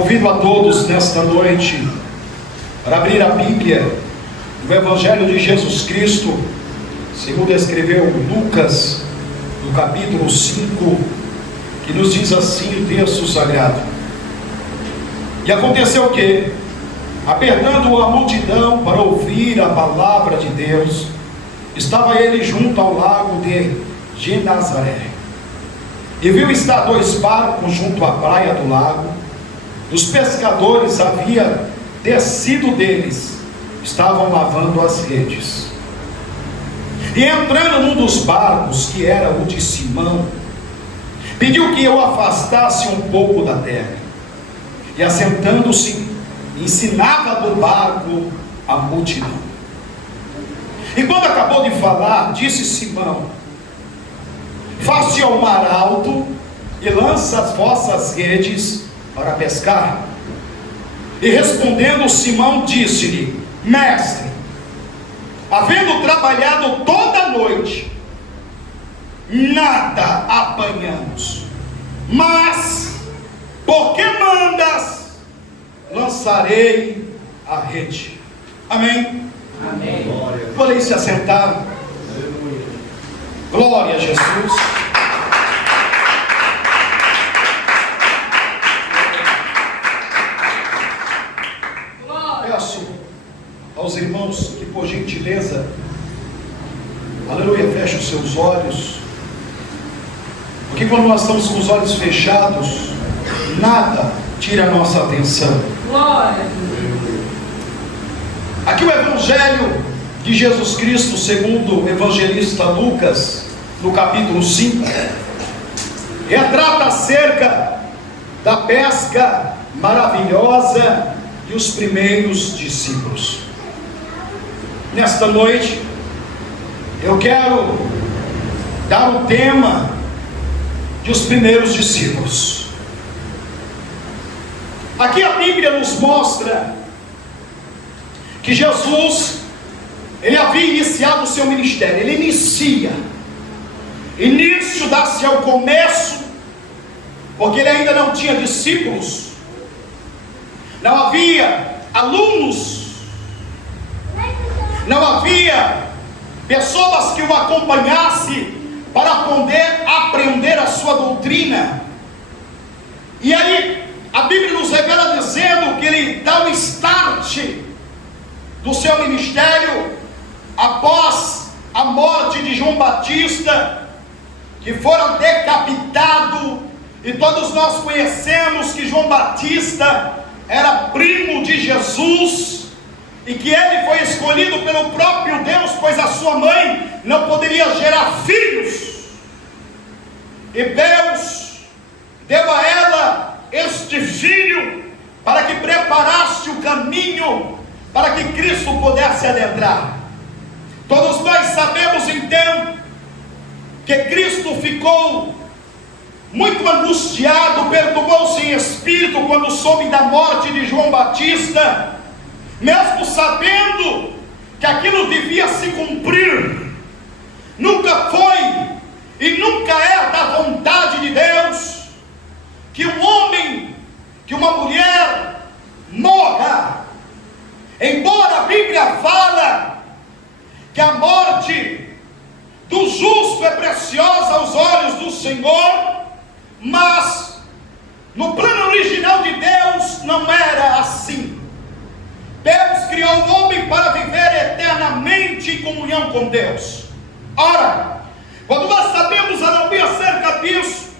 Convido a todos nesta noite para abrir a Bíblia no Evangelho de Jesus Cristo, segundo escreveu Lucas, no capítulo 5, que nos diz assim o texto sagrado: E aconteceu que, apertando a multidão para ouvir a palavra de Deus, estava ele junto ao lago de Genezaré, e viu estar 2 barcos junto à praia do lago. Os pescadores haviam descido deles, estavam lavando as redes. E entrando num dos barcos, que era o de Simão, pediu que eu afastasse um pouco da terra. E assentando-se, ensinava do barco a multidão. E quando acabou de falar, disse Simão: Faze ao mar alto e lança as vossas redes para pescar. E respondendo Simão, disse-lhe: Mestre, havendo trabalhado toda a noite, nada apanhamos, mas porque mandas, lançarei a rede. Amém? Amém. Podem se assentar. Glória a Jesus. Peço aos irmãos que, por gentileza, aleluia, fechem os seus olhos, porque quando nós estamos com os olhos fechados, nada tira a nossa atenção. Glória. Aqui o Evangelho de Jesus Cristo, segundo o evangelista Lucas, no capítulo 5, retrata acerca da pesca maravilhosa e os primeiros discípulos. Nesta noite, eu quero dar o tema dos primeiros discípulos. Aqui a Bíblia nos mostra que Jesus, ele havia iniciado o seu ministério. Ele início dá-se ao começo, porque ele ainda não tinha discípulos, não havia alunos, não havia pessoas que o acompanhassem para poder aprender a sua doutrina. E aí a Bíblia nos revela dizendo que ele dá o start do seu ministério após a morte de João Batista, que fora decapitado. E todos nós conhecemos que João Batista era primo de Jesus, e que ele foi escolhido pelo próprio Deus, pois a sua mãe não poderia gerar filhos, e Deus deu a ela este filho para que preparasse o caminho para que Cristo pudesse adentrar. Todos nós sabemos então que Cristo ficou muito angustiado, perturbou-se em espírito quando soube da morte de João Batista, mesmo sabendo que aquilo devia se cumprir. Nunca foi e nunca é da vontade de Deus que um homem, que uma mulher morra. Embora a Bíblia fala que a morte do justo é preciosa aos olhos do Senhor, mas no plano original de Deus não era assim. Deus criou o homem para viver eternamente em comunhão com Deus. Ora, quando nós sabemos, aleluia, acerca disso,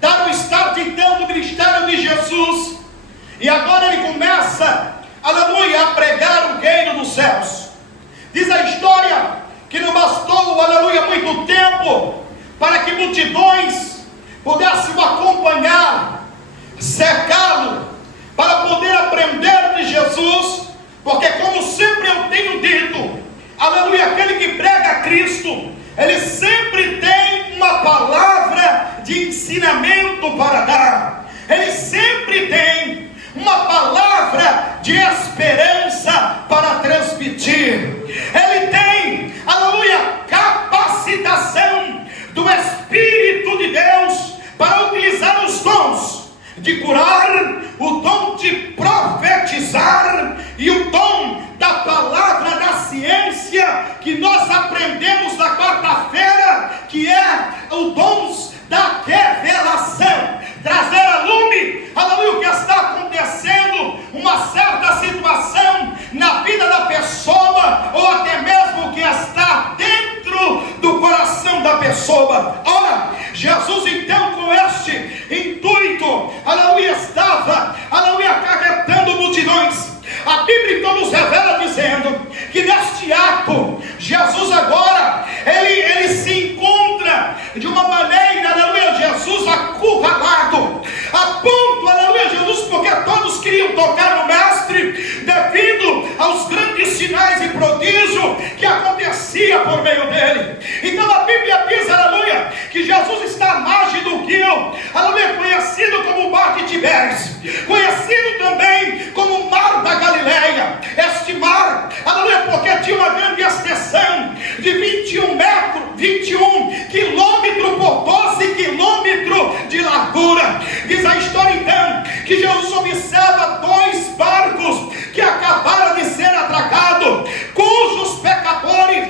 dar o start então do ministério de Jesus, e agora ele começa, aleluia, a pregar o reino dos céus. Diz a história que não bastou, aleluia, muito tempo para que multidões pudessem o acompanhar, cercá-lo, para poder aprender de Jesus, porque como sempre eu tenho dito, aleluia, aquele que prega Cristo, ele sempre tem uma palavra de ensinamento para dar, ele sempre tem uma palavra de esperança para transmitir, ele tem, aleluia, capacitação do Espírito de Deus para utilizar os dons de curar, o dom de profetizar e o dom da palavra da ciência que nós aprendemos na quarta-feira, que é o dom da revelação, trazer a lume, aleluia, o que está acontecendo, uma certa situação na vida da pessoa, ou até mesmo o que está dentro do coração da pessoa. Ora, Jesus então, com este intuito, aleluia, estava, aleluia, acarretando multidões. A Bíblia então nos revela dizendo que neste ato, Jesus agora, ele se encontra de uma maneira, aleluia, Jesus acurralado, a ponto, aleluia, Jesus, porque todos queriam tocar no mestre, devido aos grandes sinais e prodígio que acontecia por meio dele. Então a Bíblia diz, aleluia, que Jesus está à margem do rio, aleluia, conhecido como o Mar de Tibérias, conhecido também como o Mar da Galileia. Este mar, aleluia, porque tinha uma grande extensão de 21 quilômetros por 12 quilômetros de largura. Diz a história então que Jesus observa dois barcos que acabaram de ser atracados, cujos pescadores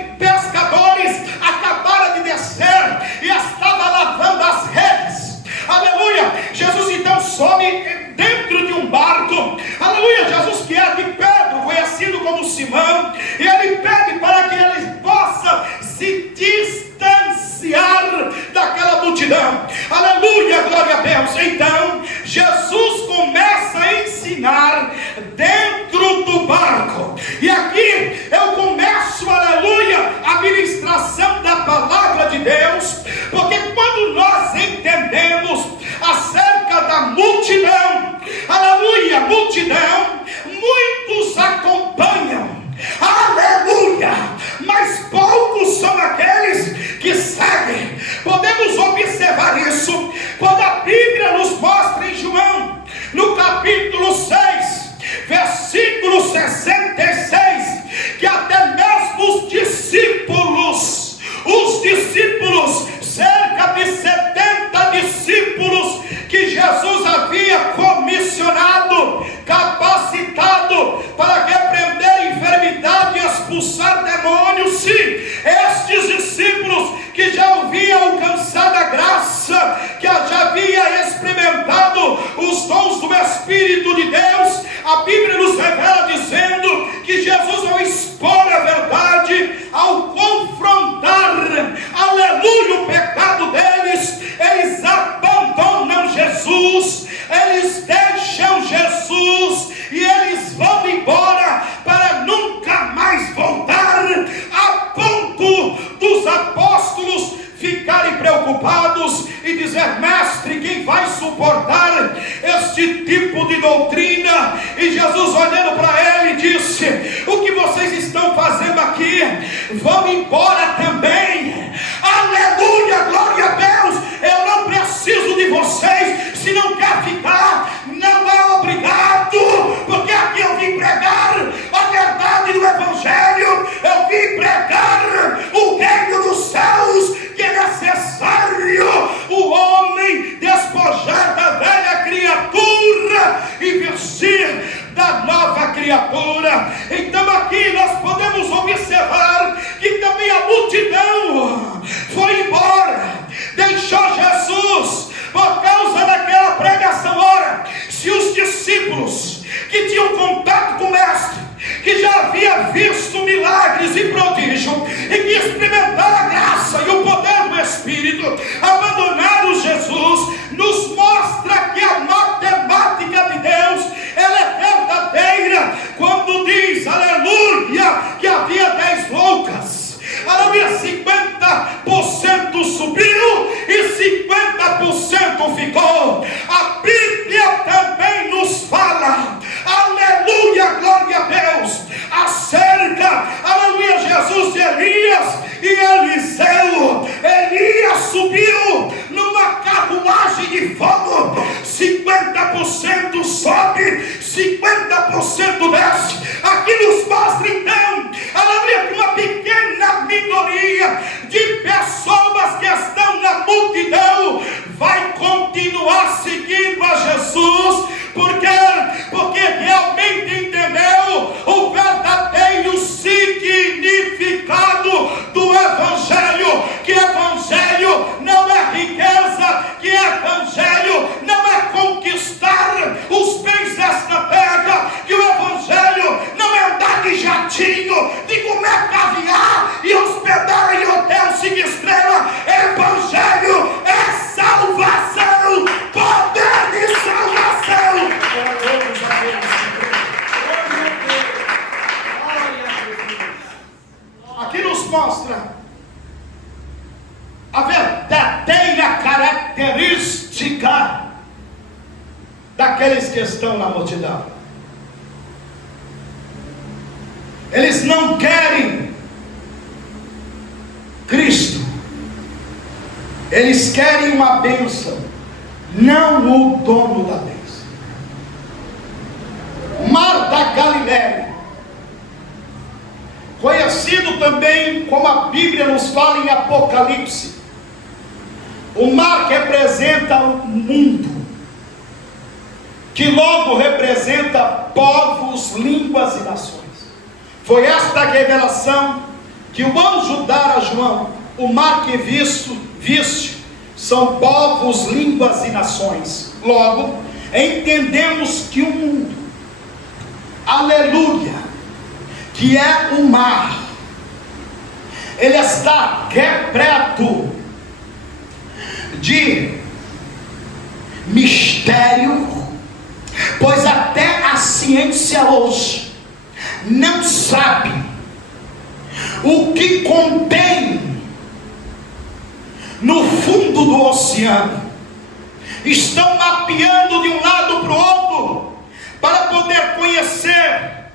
acabaram de descer e estavam lavando as redes. Aleluia, Jesus então sobe dentro de um barco, aleluia, Jesus que é de Pedro, conhecido como Simão, e ele pede para que ele possa se distanciar daquela multidão. Aleluia, glória a Deus. Então Jesus começa a ensinar dentro do barco, e aqui eu começo, aleluia, a ministração da palavra de Deus, porque quando nós entendemos acerca da multidão, aleluia, multidão, muitos acompanham, aleluia, mas poucos são aqueles que seguem. Podemos observar isso quando a Bíblia nos mostra em João, no capítulo 6, versículo 66, que até mesmo os discípulos, cerca de 70 discípulos que Jesus havia comissionado, capacitado para repreender enfermidade e expulsar demônios, sim, estes discípulos que já haviam alcançado a graça, que já havia experimentado os dons do Espírito de Deus, a Bíblia nos revela dizendo que Jesus, ao expor a verdade, ao confrontar, aleluia, o pecado deles, eles abandonam Jesus, eles deixam Jesus e eles vão embora para nunca mais voltar, a ponto dos apóstolos ficarem preocupados e dizer: mestre, quem vai suportar este tipo de doutrina? E Jesus, olhando para ele, disse: o que vocês estão fazendo aqui? Vão embora também. Aleluia, glória a Deus. Eu não preciso de vocês. Se não quer ficar, não é obrigado, porque aqui eu vim pregar a verdade do Evangelho, eu vim pregar o reino dos céus, que é necessário o homem despojar da velha criatura e vestir da nova criatura. Então aqui nós podemos observar que também a multidão foi embora, deixou Jesus por causa daquela pregação. Ora, se os discípulos que tinham contato com o mestre, que já havia visto milagres e prodígio, e que experimentaram a graça e o poder do Espírito, abandonaram Jesus, nos mostra que a matemática de Deus, ela é verdadeira, quando diz, aleluia, que havia 10 loucas, aleluia, 50% subiu e 50% ficou. A Bíblia também nos fala, aleluia, glória a Deus, acerca, aleluia, Jesus de Elias e Eliseu. Elias subiu numa carruagem de fogo, 50% sobe, 50% desce. Aqui nos mostra então, aleluia, que uma pequena minoria de pessoas que estão na multidão vai continuar seguindo a Jesus, porque realmente a verdadeira característica daqueles que estão na multidão. Eles não querem Cristo, eles querem uma bênção, não o dono da bênção. Mar da Galileia, conhecido também como a Bíblia nos fala em Apocalipse, o mar que representa o mundo, que logo representa povos, línguas e nações. Foi esta revelação que o anjo dá a João: o mar que viste são povos, línguas e nações. Logo, entendemos que o mundo, aleluia, que é o mar, ele está repleto de mistério, pois até a ciência hoje não sabe o que contém no fundo do oceano. Estão mapeando de um lado para o outro para poder conhecer,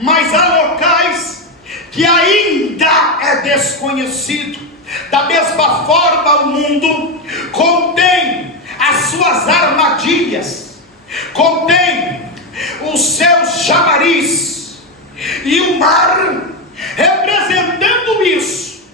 mas há locais que ainda é desconhecido. Da mesma forma, o mundo contém as suas armadilhas, contém os seus chamariz, e o mar representando isso.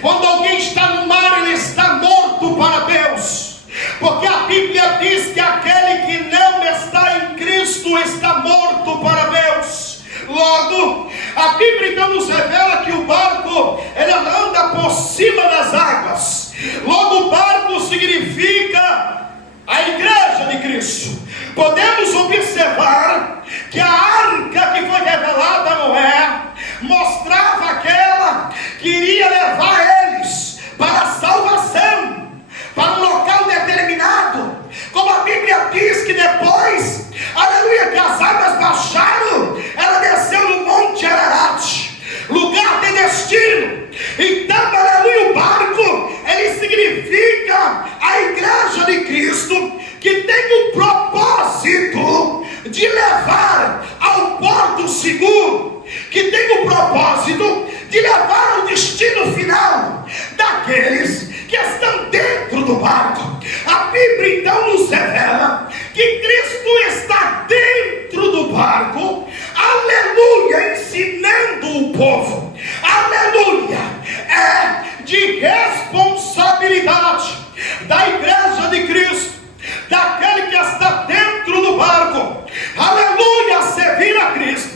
Quando alguém está no mar, ele está morto para Deus, porque a Bíblia diz que aquele que não está em Cristo está morto para Deus. Logo, a Bíblia então nos revela que o barco, ele anda por cima das águas. Logo, o barco significa a igreja de Cristo. Podemos observar que a arca que foi revelada a Noé mostrava aquela que iria levar eles para a salvação, para um local determinado. Como a Bíblia diz que depois, aleluia, que as águas baixaram, ela desceu no Monte Ararat, lugar de destino. Então, aleluia, o barco, ele significa a igreja de Cristo, que tem o propósito de levar ao porto seguro, que tem o propósito de levar ao destino final daqueles que estão dentro do barco. A Bíblia então nos revela que Cristo está dentro do barco, aleluia, ensinando o povo, aleluia. É de responsabilidade da igreja de Cristo, daquele que está dentro do barco, aleluia, servir a Cristo,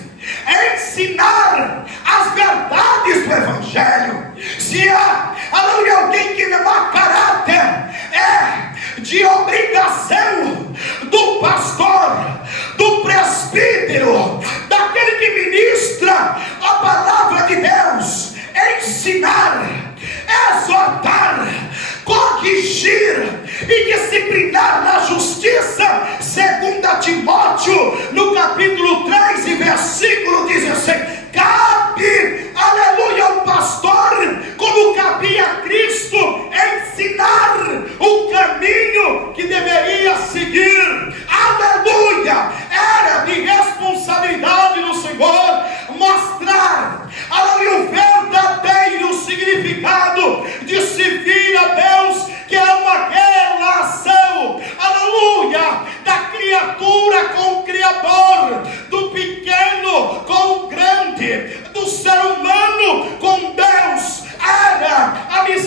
ensinar as verdades do Evangelho. Se há, aleluia, alguém que não há caráter, é de obrigação do pastor, do presbítero, daquele que ministra a palavra de Deus, ensinar, exortar, corrigir e disciplinar na justiça, segundo Timóteo, no capítulo 3 e versículo 16. Cabe, aleluia, ao pastor, como cabia a Cristo, ensinar o caminho que deveria seguir, aleluia. Era de responsabilidade do Senhor mostrar, aleluia, o verdadeiro significado de servir a Deus, que é uma relação, aleluia, da criatura com o Criador, do pequeno com o grande, do ser humano com Deus. Era a missão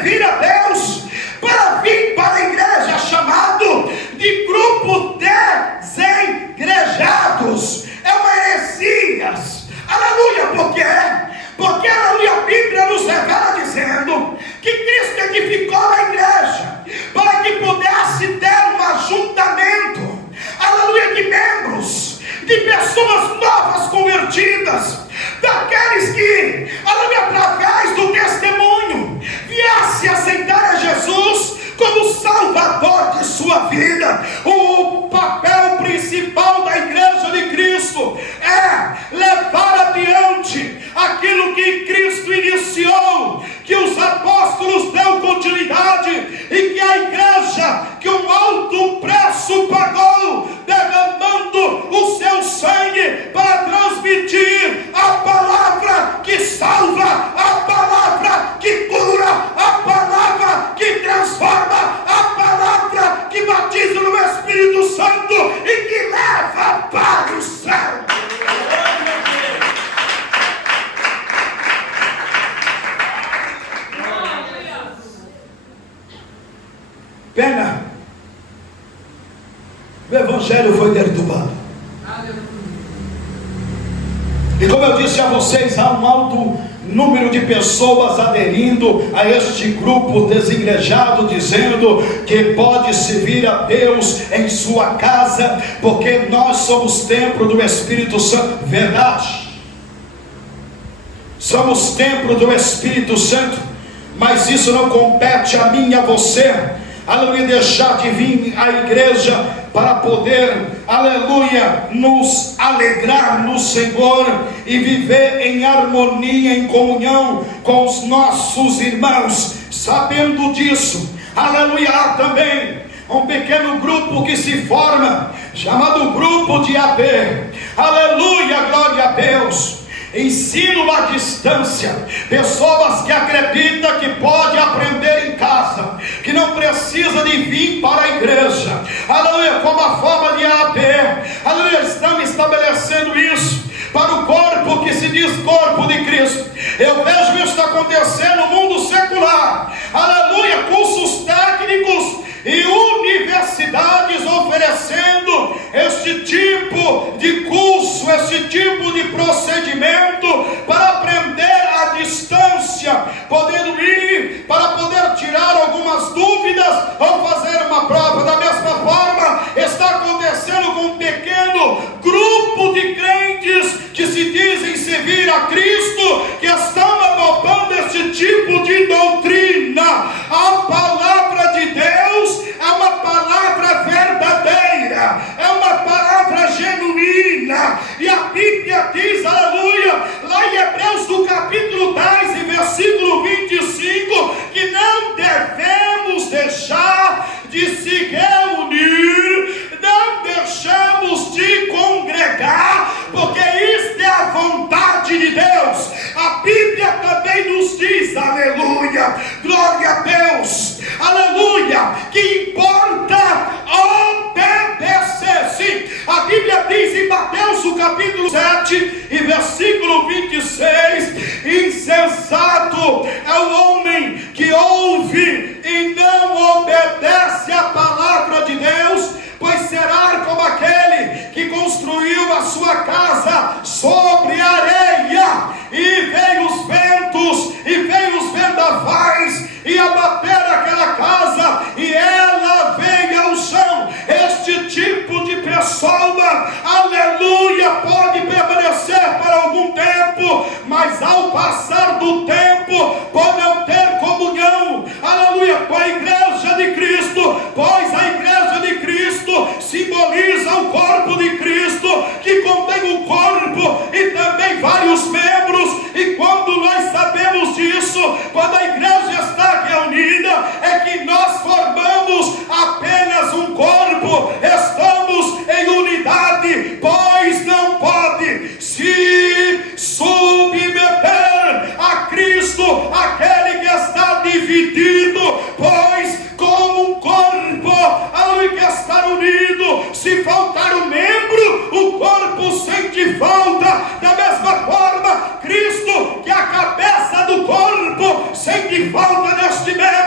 servir a Deus, para vir para a igreja, chamado de grupo desengrejados. É uma heresia. Aleluia, por quê? Porque, aleluia, a Bíblia nos revela dizendo que Cristo edificou a igreja para que pudesse ter um ajuntamento, aleluia, de membros, de pessoas novas convertidas, daqueles que, aleluia, através do testemunho, viesse aceitar a Jesus como Salvador de sua vida. O papel principal da igreja de Cristo é levar adiante aquilo que Cristo iniciou, que os apóstolos dão continuidade, e que a igreja, que um alto preço pagou, derramando o seu sangue para transmitir a palavra que salva, a palavra que cura, a palavra que transforma, a palavra que batiza no Espírito Santo e que leva para o céu. Pena, o evangelho foi deturpado. E como eu disse a vocês, há um alto número de pessoas aderindo a este grupo desigrejado, dizendo que pode servir a Deus em sua casa, porque nós somos templo do Espírito Santo. Verdade, somos templo do Espírito Santo, mas isso não compete a mim e a você, aleluia, deixar de vir à igreja para poder, aleluia, nos alegrar no Senhor e viver em harmonia, em comunhão com os nossos irmãos. Sabendo disso, aleluia, há também um pequeno grupo que se forma, chamado grupo de AD, aleluia, glória a Deus. Ensino à distância, pessoas que acreditam que pode aprender em casa, que não precisa de vir para a igreja, aleluia, como a forma de AD, aleluia, estamos estabelecendo isso para o corpo que se diz corpo de Cristo. Eu vejo isso acontecer no mundo secular, aleluia, cursos técnicos e universidades oferecendo este tipo de curso, este tipo de procedimento para aprender à distância, podendo ir para poder tirar algumas dúvidas ou fazer uma prova. Da mesma forma está acontecendo com um pequeno grupo de crentes que se dizem servir a Cristo, que estão adotando este tipo de doutrina. A palavra de Deus é uma palavra verdadeira, é uma palavra genuína, e a Bíblia diz, aleluia, lá em Hebreus do capítulo 10 e versículo 25, que não devemos deixar de se reunir, não deixamos de congregar, porque isto é a vontade de Deus. A Bíblia também nos diz, aleluia, glória a Deus, aleluia, que importa obedecer. Sim, a Bíblia diz em Mateus, o capítulo 7 e versículo 26, insensato é o homem que ouve e não obedece à palavra de Deus, pois será como aquele que construiu a sua casa sobre areia, e veio os ventos, e veio os vendavais, e abateram aquela casa, e ela veio ao chão. Este tipo de pessoa, aleluia, pode permanecer para algum tempo, mas ao passar do tempo, pode não ter comunhão, aleluia, com a igreja de Cristo, pois a igreja de Cristo simboliza o corpo de Cristo, que contém o corpo e também vários membros. E quando nós sabemos disso, quando a igreja está reunida, é que nós formamos apenas um corpo, estamos em unidade, pois não pode se submeter a Cristo, aquele que está dividido, pois como um corpo, aleluia, que está unido, se faltar um membro, o corpo sente falta. Da mesma forma, Cristo, que é a cabeça do corpo, sente falta neste meio.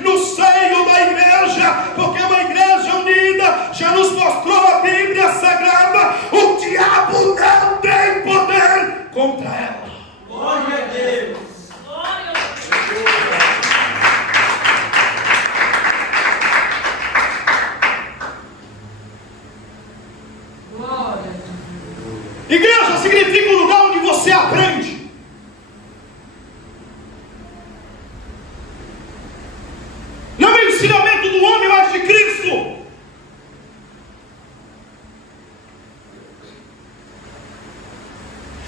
no seio da igreja, porque uma igreja unida já nos mostrou a Bíblia Sagrada, o diabo não tem poder contra ela. Glória a Deus. Glória a Deus. Igreja significa um lugar onde você aprende. Não é o ensinamento do homem, mas de Cristo.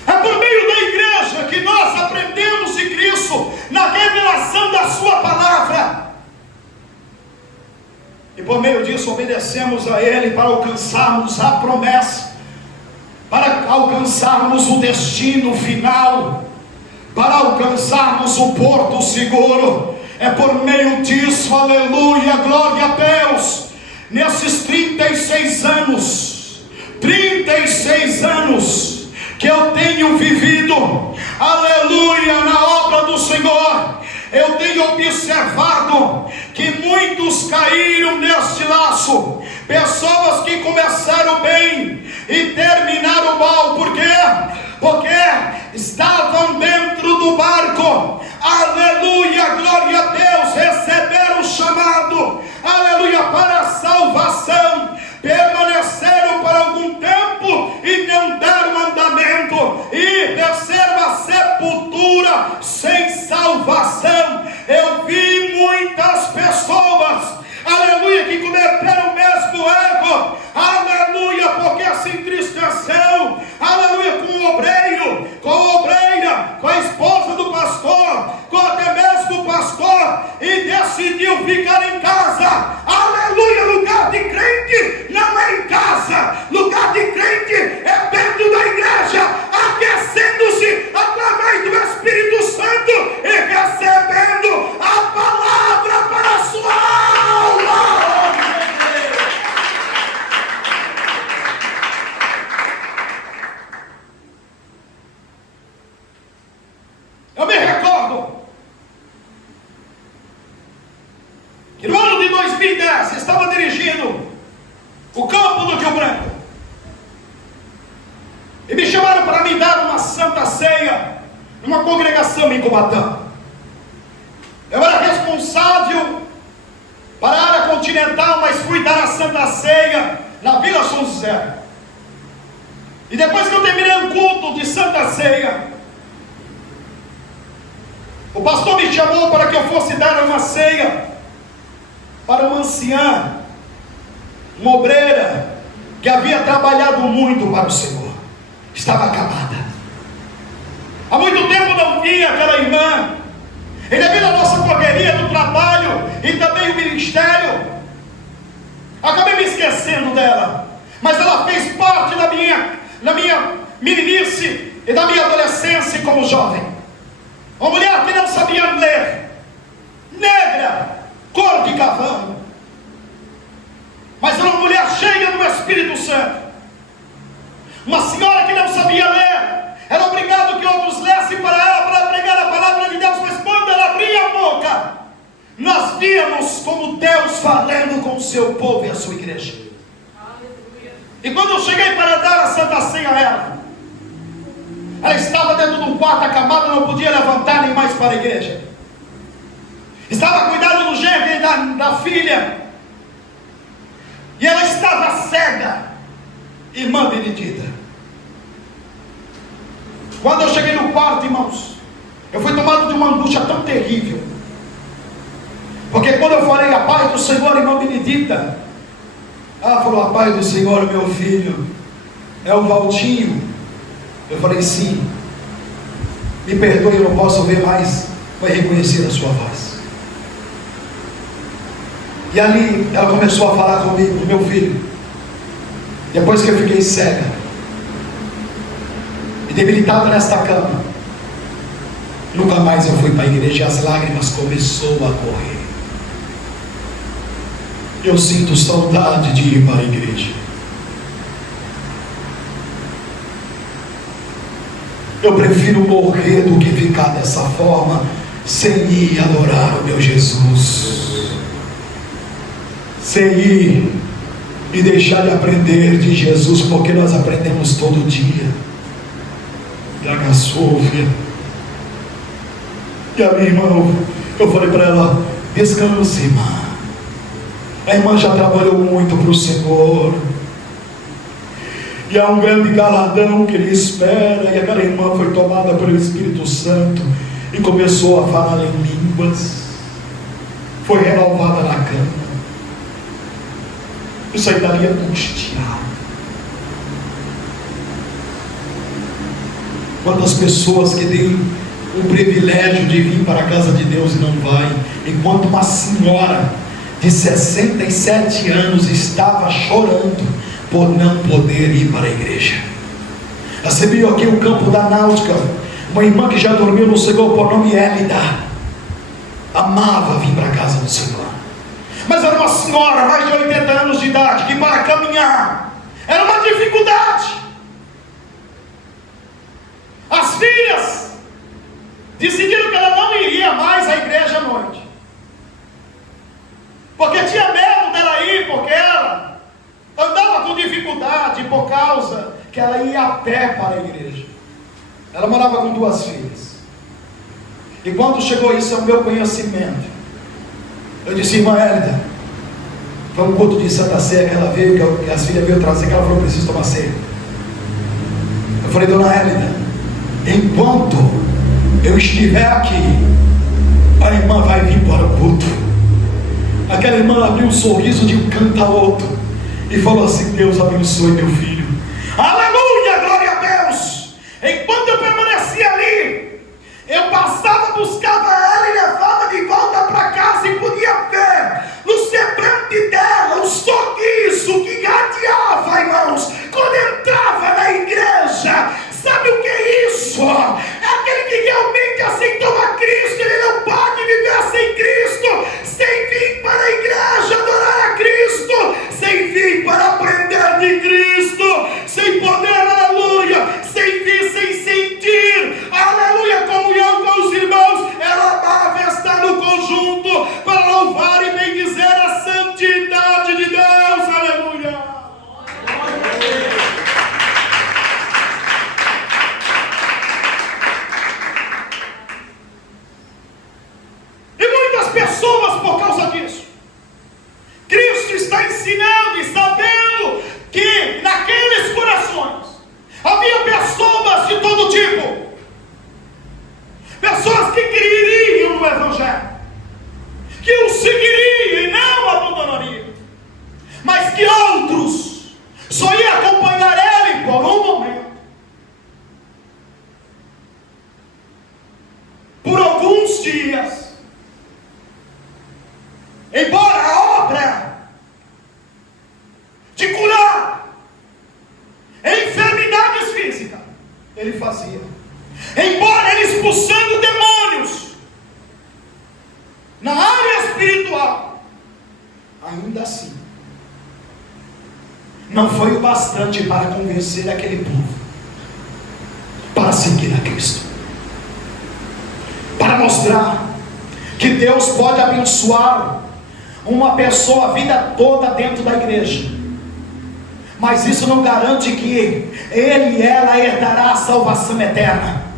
É por meio da igreja que nós aprendemos de Cristo, na revelação da sua palavra. E por meio disso obedecemos a Ele para alcançarmos a promessa, para alcançarmos o destino final, para alcançarmos o porto seguro. É por meio disso, aleluia, glória a Deus, nesses 36 anos que eu tenho vivido, aleluia, na obra do Senhor, eu tenho observado que muitos caíram neste laço, pessoas que começaram bem e terminaram mal. Por quê? Porque estavam dentro do barco, aleluia, glória a Deus, receberam o chamado, aleluia, para a salvação, permaneceram por algum tempo e não deram andamento, e desceram a sepultura sem salvação. Eu vi muitas pessoas, aleluia, que cometeram o mesmo erro, aleluia, porque se entristeceu, aleluia, com o obreiro, com a obreira, com a esposa do pastor, com até mesmo o pastor, e decidiu ficar em casa. Aleluia, lugar de crente não é em casa, lugar de crente é dentro da igreja, aquecendo-se através do Espírito Santo e recebendo a palavra para a sua alma. Eu me recordo que no ano de 2010 estava dirigindo o campo do Rio Branco e me chamaram para me dar uma santa ceia numa congregação em Cubatão. Eu era responsável para a área continental, mas fui dar a santa ceia na Vila São José. E depois que eu terminei o culto de santa ceia, o pastor me chamou para que eu fosse dar uma ceia para uma anciã, uma obreira, que havia trabalhado muito para o Senhor, estava acabada. Há muito tempo não via aquela irmã, e devido à nossa correria do trabalho e também o ministério, acabei me esquecendo dela, mas ela fez parte da minha meninice e da minha adolescência como jovem. Uma mulher que não sabia ler, negra, cor de carvão, mas era uma mulher cheia do Espírito Santo. Uma senhora que não sabia ler, era obrigado que outros lessem para ela para pregar a palavra de Deus, mas quando ela abria a boca, nós víamos como Deus falando com o seu povo e a sua igreja. E quando eu cheguei para dar a santa ceia a ela estava dentro de um quarto acamada, não podia levantar nem mais para a igreja. Estava cuidando do genro e da filha, e ela estava cega, irmã Benedita. Quando eu cheguei no quarto, irmãos, eu fui tomado de uma angústia tão terrível, porque quando eu falei a paz do Senhor, irmã Benedita, ela falou: a paz do Senhor, meu filho, é o Valtinho. Eu falei: sim, me perdoe, eu não posso ver mais, vai reconhecer a sua voz. E ali ela começou a falar comigo: meu filho, depois que eu fiquei cega e debilitada nesta cama, nunca mais eu fui para a igreja. E as lágrimas começou a correr. Eu sinto saudade de ir para a igreja. Eu prefiro morrer do que ficar dessa forma, sem ir adorar o meu Jesus, sem ir e deixar de aprender de Jesus, porque nós aprendemos todo dia. Traga a Sofia. E a minha irmã, eu falei para ela: descanse, irmã. A irmã já trabalhou muito para o Senhor, e há um grande galardão que lhe espera. E aquela irmã foi tomada pelo Espírito Santo e começou a falar em línguas, foi renovada na cama. Eu saíria angustiado. Quantas pessoas que têm o privilégio de vir para a casa de Deus e não vai, enquanto uma senhora de 67 anos estava chorando por não poder ir para a igreja. Recebi aqui o campo da Náutica, uma irmã que já dormiu no Senhor por nome Hélida, amava vir para a casa do Senhor, mas era uma senhora, mais de 80 anos de idade, que para caminhar era uma dificuldade. As filhas decidiram que ela não iria mais à igreja à noite, porque tinha medo dela ir, porque ela andava com dificuldade por causa que ela ia a pé para a igreja. Ela morava com 2 filhas, e quando chegou isso ao meu conhecimento, eu disse: irmã Hélida, foi um culto de Santa Ceia que ela veio, que as filhas veio trazer, que ela falou: preciso tomar ceia. Eu falei: dona Hélida, enquanto eu estiver aqui, a irmã vai vir para o culto. Aquela irmã abriu um sorriso de um canto a outro e falou assim: Deus abençoe meu filho. Aleluia, glória a Deus. Enquanto eu permanecia ali, eu passava, buscava ela e levava de volta para casa, e podia ver no semblante dela o sorriso que irradiava, irmãos, quando entrava na igreja. Sabe o que é isso? É aquele que realmente aceitou a Cristo. Ele não pode viver sem Cristo, sem vir para a igreja adorar a Cristo, sem vir para aprender de Cristo, sem poder, aleluia, sem vir, sem sentir, aleluia, comunhão com os irmãos. Ela amava estar no conjunto para louvar e bendizer a santidade de Deus, aleluia. Pessoas, por causa disso, Cristo está ensinando e sabendo que naqueles corações havia pessoas de todo tipo, pessoas que creriam no Evangelho, que o seguiriam e não abandonariam, mas que outros só iam acompanhar ele por um momento, por alguns dias. Embora a obra de curar enfermidades físicas ele fazia, embora ele expulsando demônios na área espiritual, ainda assim não foi o bastante para convencer aquele povo para seguir a Cristo, para mostrar que Deus pode abençoar uma pessoa a vida toda dentro da igreja, mas isso não garante que ele e ela herdará a salvação eterna,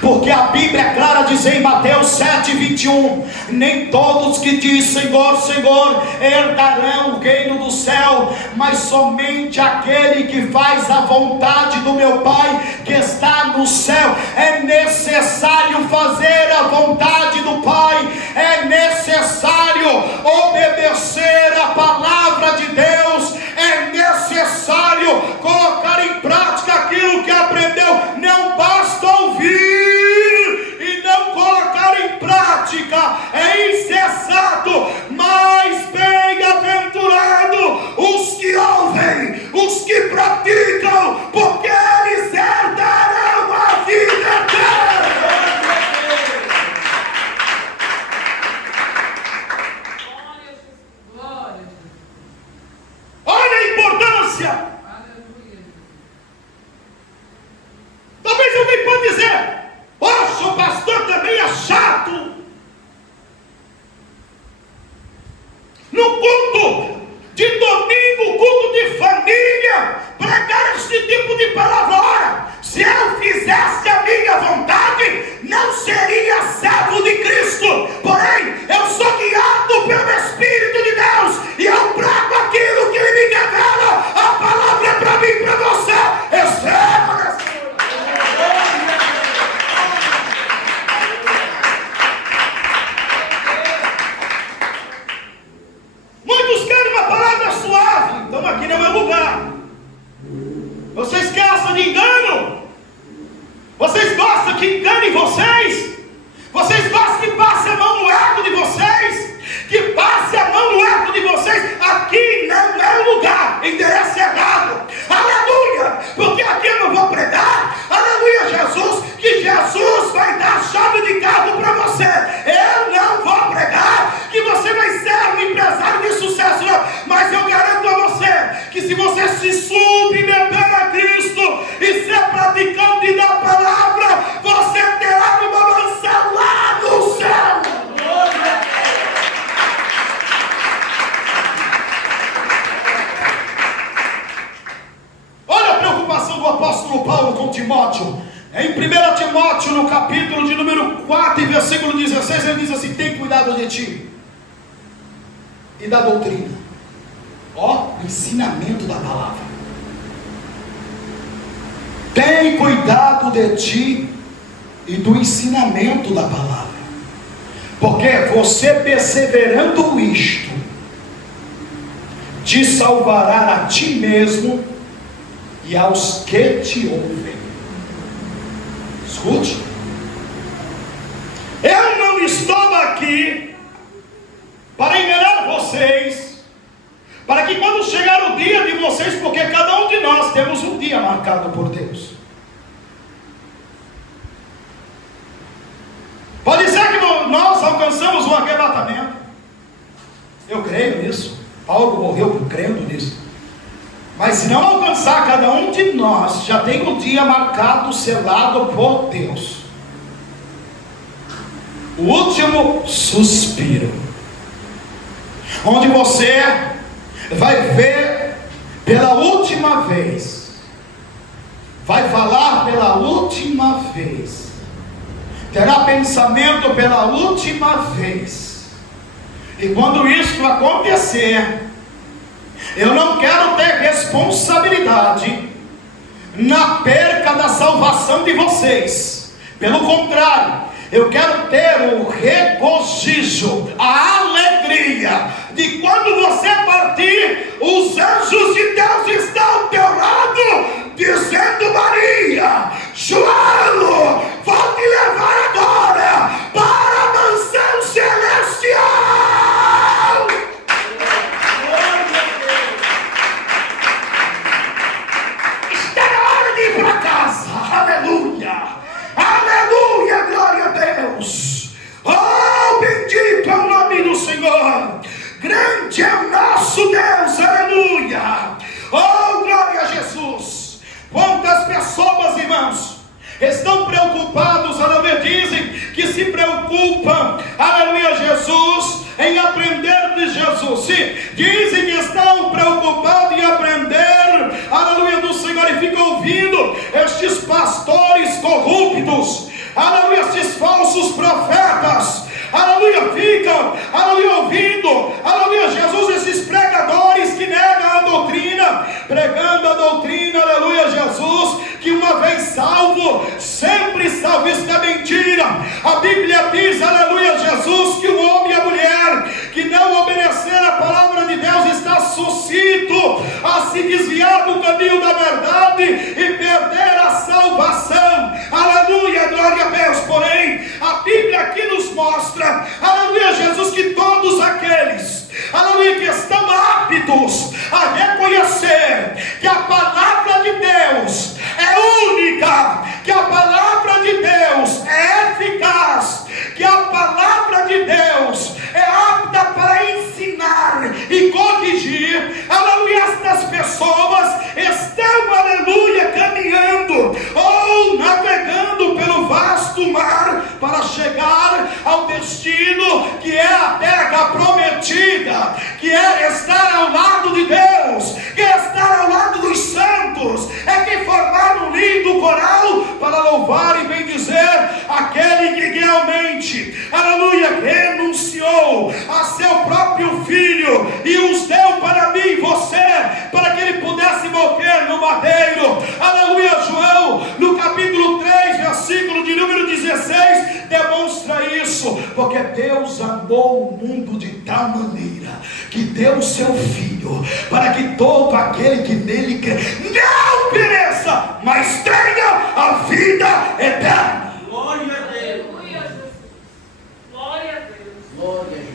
porque a Bíblia é clara, diz em Mateus 7:21, nem todos que dizem Senhor, Senhor herdarão o reino do céu, mas somente aquele que faz a vontade do meu Pai que está no céu. É necessário fazer a vontade do Pai, é necessário obedecer a palavra de Deus, é necessário colocar em prática aquilo que aprendeu. Não basta ouvir e não colocar em prática, é insensato. Mas bem-aventurado os que ouvem, os que praticam, porque eles herdarão a vida eterna. Olha a importância. Talvez alguém pode dizer: poxa, o pastor também é chato. no culto de domingo, culto de família, pregar este tipo de palavra. Ora, se eu fizesse a minha vontade, não seria servo de Cristo. Porém, eu sou guiado pelo Espírito de Deus, e eu trago aquilo que Ele me revela. A palavra é para mim e para você. Receba nessa noite. Muitos querem uma palavra suave. Então aqui não é lugar. Vocês caçam de engano? Vocês gostam que engane vocês? Vocês gostam que passe a mão no ego de vocês? Que passe a mão no ego de vocês? Aqui não é o lugar. Endereço errado. Aleluia! Porque aqui eu não vou pregar. Aleluia, Jesus. Que Jesus vai dar a chave de carro para você. Eu não vou pregar que você vai ser um empresário de sucesso, não. Mas eu garanto a você que se você se submeter a Cristo e ser praticante da palavra, você terá uma mansão lá no céu. Olha a preocupação do apóstolo Paulo com Timóteo. Em 1 Timóteo, no capítulo de número 4 e versículo 16, ele diz assim: tem cuidado de ti e da doutrina. Ó, o ensinamento da palavra. Tem cuidado de ti e do ensinamento da palavra, porque você perseverando isto, te salvará a ti mesmo e aos que te ouvem. Escute, eu não estou aqui para enganar vocês, para que quando chegar o dia de vocês, porque cada um de nós temos um dia marcado por Deus. Pode ser que nós alcançamos um arrebatamento. Eu creio nisso. Paulo morreu crendo nisso. Mas se não alcançar, cada um de nós já tem um dia marcado, selado por Deus. O último suspiro, onde você vai ver pela última vez, vai falar pela última vez, terá pensamento pela última vez. E quando isso acontecer, eu não quero ter responsabilidade na perca da salvação de vocês. Pelo contrário, eu quero ter o regozijo, a alegria de quando você partir, os anjos de Deus estão ao teu lado, dizendo: Maria, João, vou te levar agora para a mansão celestial. Aleluia, aleluia, glória a Deus. Oh, bendito é o nome do Senhor. Grande é o nosso Deus, aleluia. Oh, glória a Jesus. Quantas pessoas, irmãos, estão preocupados, aleluia, dizem que se preocupam, aleluia, Jesus, em aprender de Jesus. Sim, dizem que estão preocupados em aprender, aleluia, do Senhor, e ficam ouvindo estes pastores corruptos, aleluia, estes falsos profetas, aleluia, ficam, aleluia, ouvindo, aleluia, Jesus, esses pregadores que negam a doutrina, pregando a doutrina, aleluia, Jesus, que uma vez salvo, sempre salvo. Isso é mentira. A Bíblia diz, aleluia, Jesus, que o homem e a mulher que não obedecer a palavra de Deus está suscito a se desviar do caminho da verdade e perder a salvação. Aleluia, glória a Deus. Porém, a Bíblia aqui nos mostra, aleluia, Jesus, que todos mundo de tal maneira que deu o seu Filho, para que todo aquele que nele crê não pereça, mas tenha a vida eterna. Glória a Deus. Aleluia, Jesus. Glória a Deus. Glória a Jesus.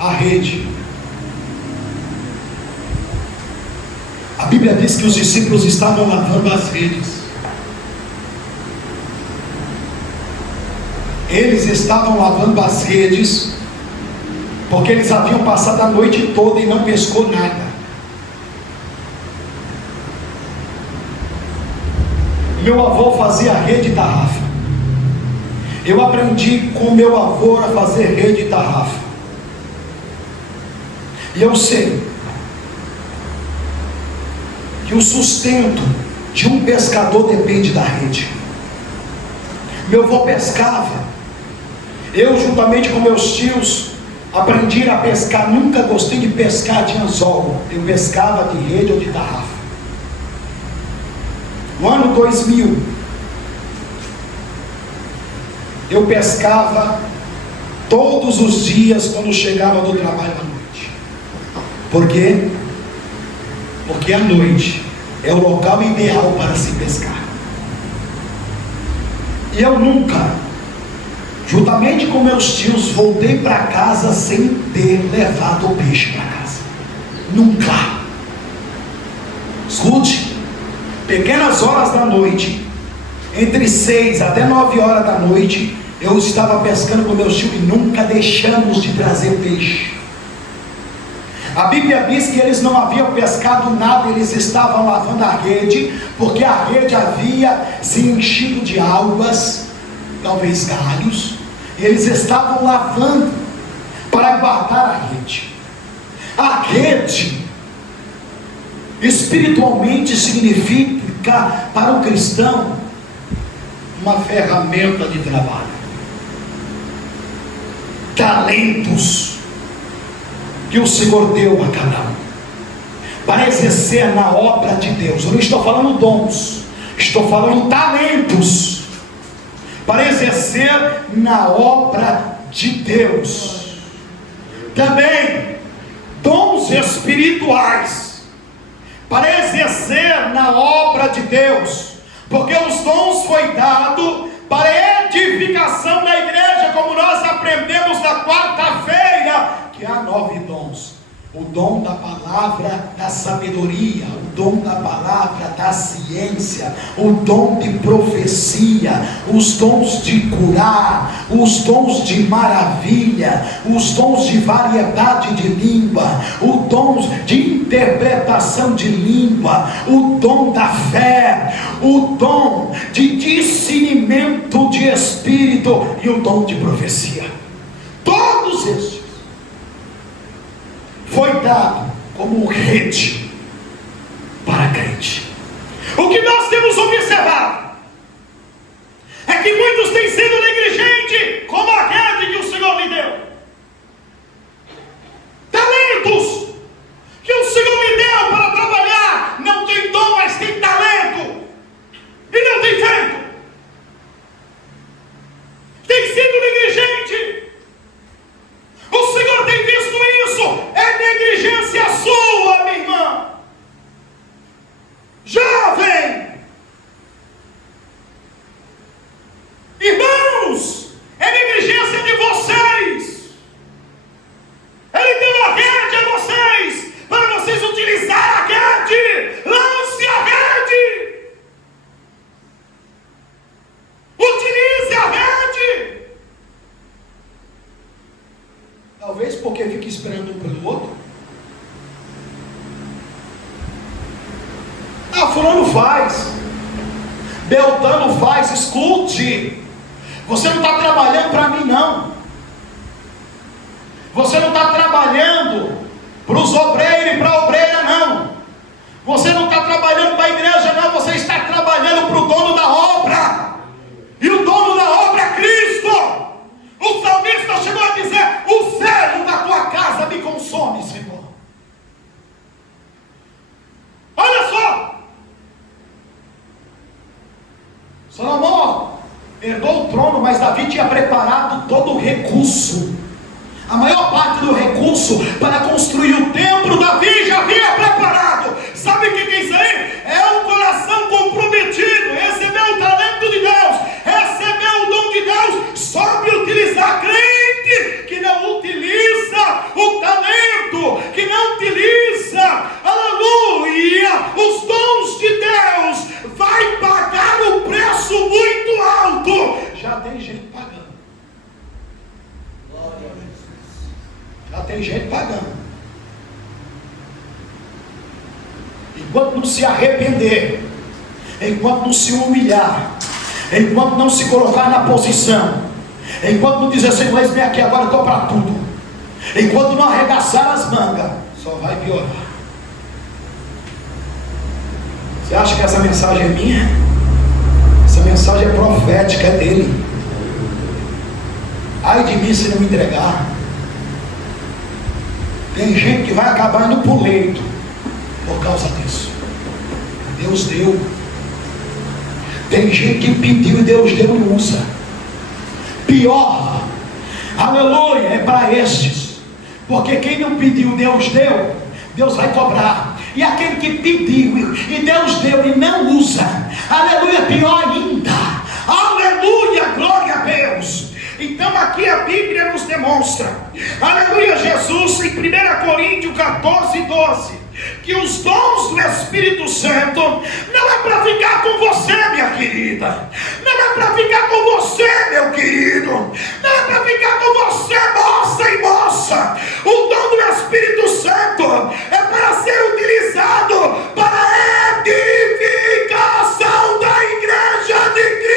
A rede. A Bíblia diz que os discípulos estavam lavando as redes. Eles estavam lavando as redes porque eles haviam passado a noite toda e não pescou nada. Meu avô fazia rede de tarrafa. Eu aprendi com meu avô a fazer rede de tarrafa. E eu sei que o sustento de um pescador depende da rede. Meu avô pescava. Eu, juntamente com meus tios, aprendi a pescar. Nunca gostei de pescar de anzol. Eu pescava de rede ou de tarrafa. No ano 2000, eu pescava todos os dias quando chegava do trabalho à noite. Por quê? Porque a noite é o local ideal para se pescar. E eu nunca, juntamente com meus tios, voltei para casa sem ter levado o peixe para casa. Nunca. Escute. Pequenas horas da noite, entre 6 até 9 horas da noite, eu estava pescando com meus tios e nunca deixamos de trazer peixe. A Bíblia diz que eles não haviam pescado nada, eles estavam lavando a rede, porque a rede havia se enchido de algas, talvez galhos, e eles estavam lavando para guardar a rede. A rede espiritualmente significa para o cristão uma ferramenta de trabalho, talentos que o Senhor deu a cada um para exercer na obra de Deus. Eu não estou falando dons, estou falando talentos para exercer na obra de Deus. Também dons espirituais para exercer na obra de Deus, porque os dons foi dado para edificação da igreja, como nós aprendemos na quarta-feira, que há 9 dons: o dom da palavra da sabedoria, o dom da palavra da ciência, o dom de profecia, os dons de curar, os dons de maravilha, os dons de variedade de língua, o dom de interpretação de língua, o dom da fé, o dom de discernimento de espírito e o dom de profecia. Todos estes foi dado como rede para crente. O que nós temos observado é que muitos têm sido negligentes como a rede que o Senhor lhe deu. Talentos que o Senhor lhe deu para trabalhar, não tem dom, mas tem talento, e não tem feito. Tem sido negligente. O Senhor tem visto isso. É negligência sua, minha irmã. Jovem, irmãos, é negligência de vocês. Ele deu a rede a vocês, para vocês utilizar a rede. Lance a rede. Utilize a rede. Talvez porque fica esperando um pelo outro. Ah, fulano faz, Beltrano faz. Escute, você não está trabalhando para mim, não. Você não está trabalhando para os obreiros e para a obreira, não. Você não está trabalhando para a igreja, não. Você está trabalhando para o dono da obra, e o dono da obra é Cristo. O salmista chegou a dizer: o zelo da tua casa me consome, Senhor. Olha só, Salomão herdou o trono, mas Davi tinha preparado todo o recurso, a maior parte do recurso para construir o templo. Davi já havia preparado. Sabe o que é isso aí? É um coração comprometido, recebeu o talento de Deus, recebeu o dom de Deus, soube utilizar. Crente que não utiliza o talento, que não utiliza, aleluia, os dons de Deus, vai pagar o preço muito alto. Já tem gente pagando. Já tem gente pagando. Enquanto não se arrepender, enquanto não se humilhar, enquanto não se colocar na posição, enquanto não dizer assim, mas vem aqui agora, eu estou para tudo, enquanto não arregaçar as mangas, só vai piorar. Você acha que essa mensagem é minha? Essa mensagem é profética, é dele. Ai de mim se não me entregar. Tem gente que vai acabar indo para o leito por causa disso. Deus deu. Tem gente que pediu e Deus deu e usa. Pior, aleluia, é para estes. Porque quem não pediu, Deus deu, Deus vai cobrar. E aquele que pediu e Deus deu e não usa, aleluia, pior ainda. Aleluia, glória a Deus. Então aqui a Bíblia nos demonstra, aleluia, Jesus em 1 Coríntios 14:12, que os dons do Espírito Santo não é para ficar com você, minha querida, não é para ficar com você, meu querido, não é para ficar com você, moça e moça. O dom do Espírito Santo é para ser utilizado para a edificação da igreja de Cristo.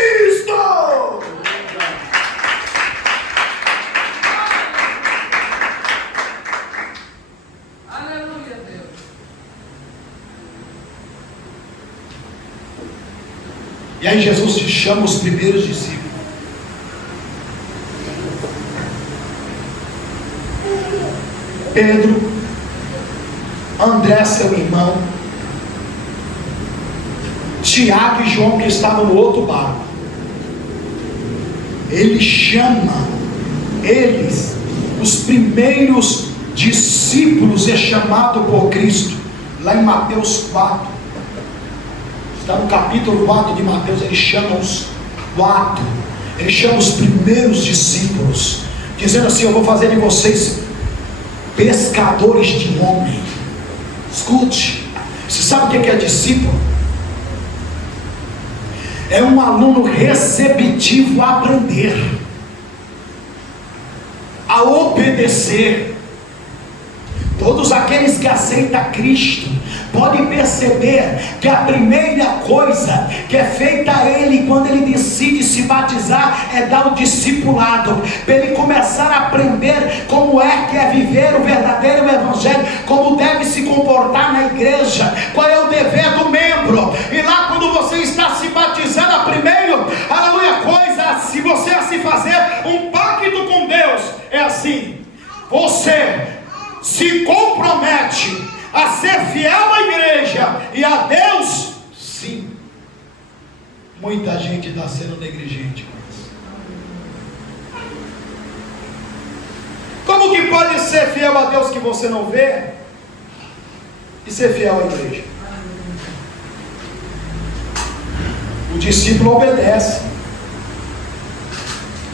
E aí Jesus chama os primeiros discípulos. Pedro, André, seu irmão, Tiago e João, que estavam no outro barco. Ele chama eles, os primeiros discípulos, é chamado por Cristo, lá em Mateus 4. Está no capítulo 4 de Mateus. Ele chama os 4, ele chama os primeiros discípulos, dizendo assim: eu vou fazer de vocês pescadores de homem. Escute, você sabe o que é discípulo? É um aluno receptivo a aprender, a obedecer. Todos aqueles que aceitam Cristo podem perceber que a primeira coisa que é feita a ele quando ele decide se batizar é dar o discipulado, para ele começar a aprender como é que é viver o verdadeiro evangelho, como deve se comportar na igreja, qual é o dever do membro. E lá quando você está se batizando, a primeira, aleluia, coisa, se você assim fazer um pacto com Deus, é assim: você se compromete a ser fiel à igreja e a Deus. Sim, muita gente está sendo negligente com isso. Como que pode ser fiel a Deus que você não vê e ser fiel à igreja? O discípulo obedece,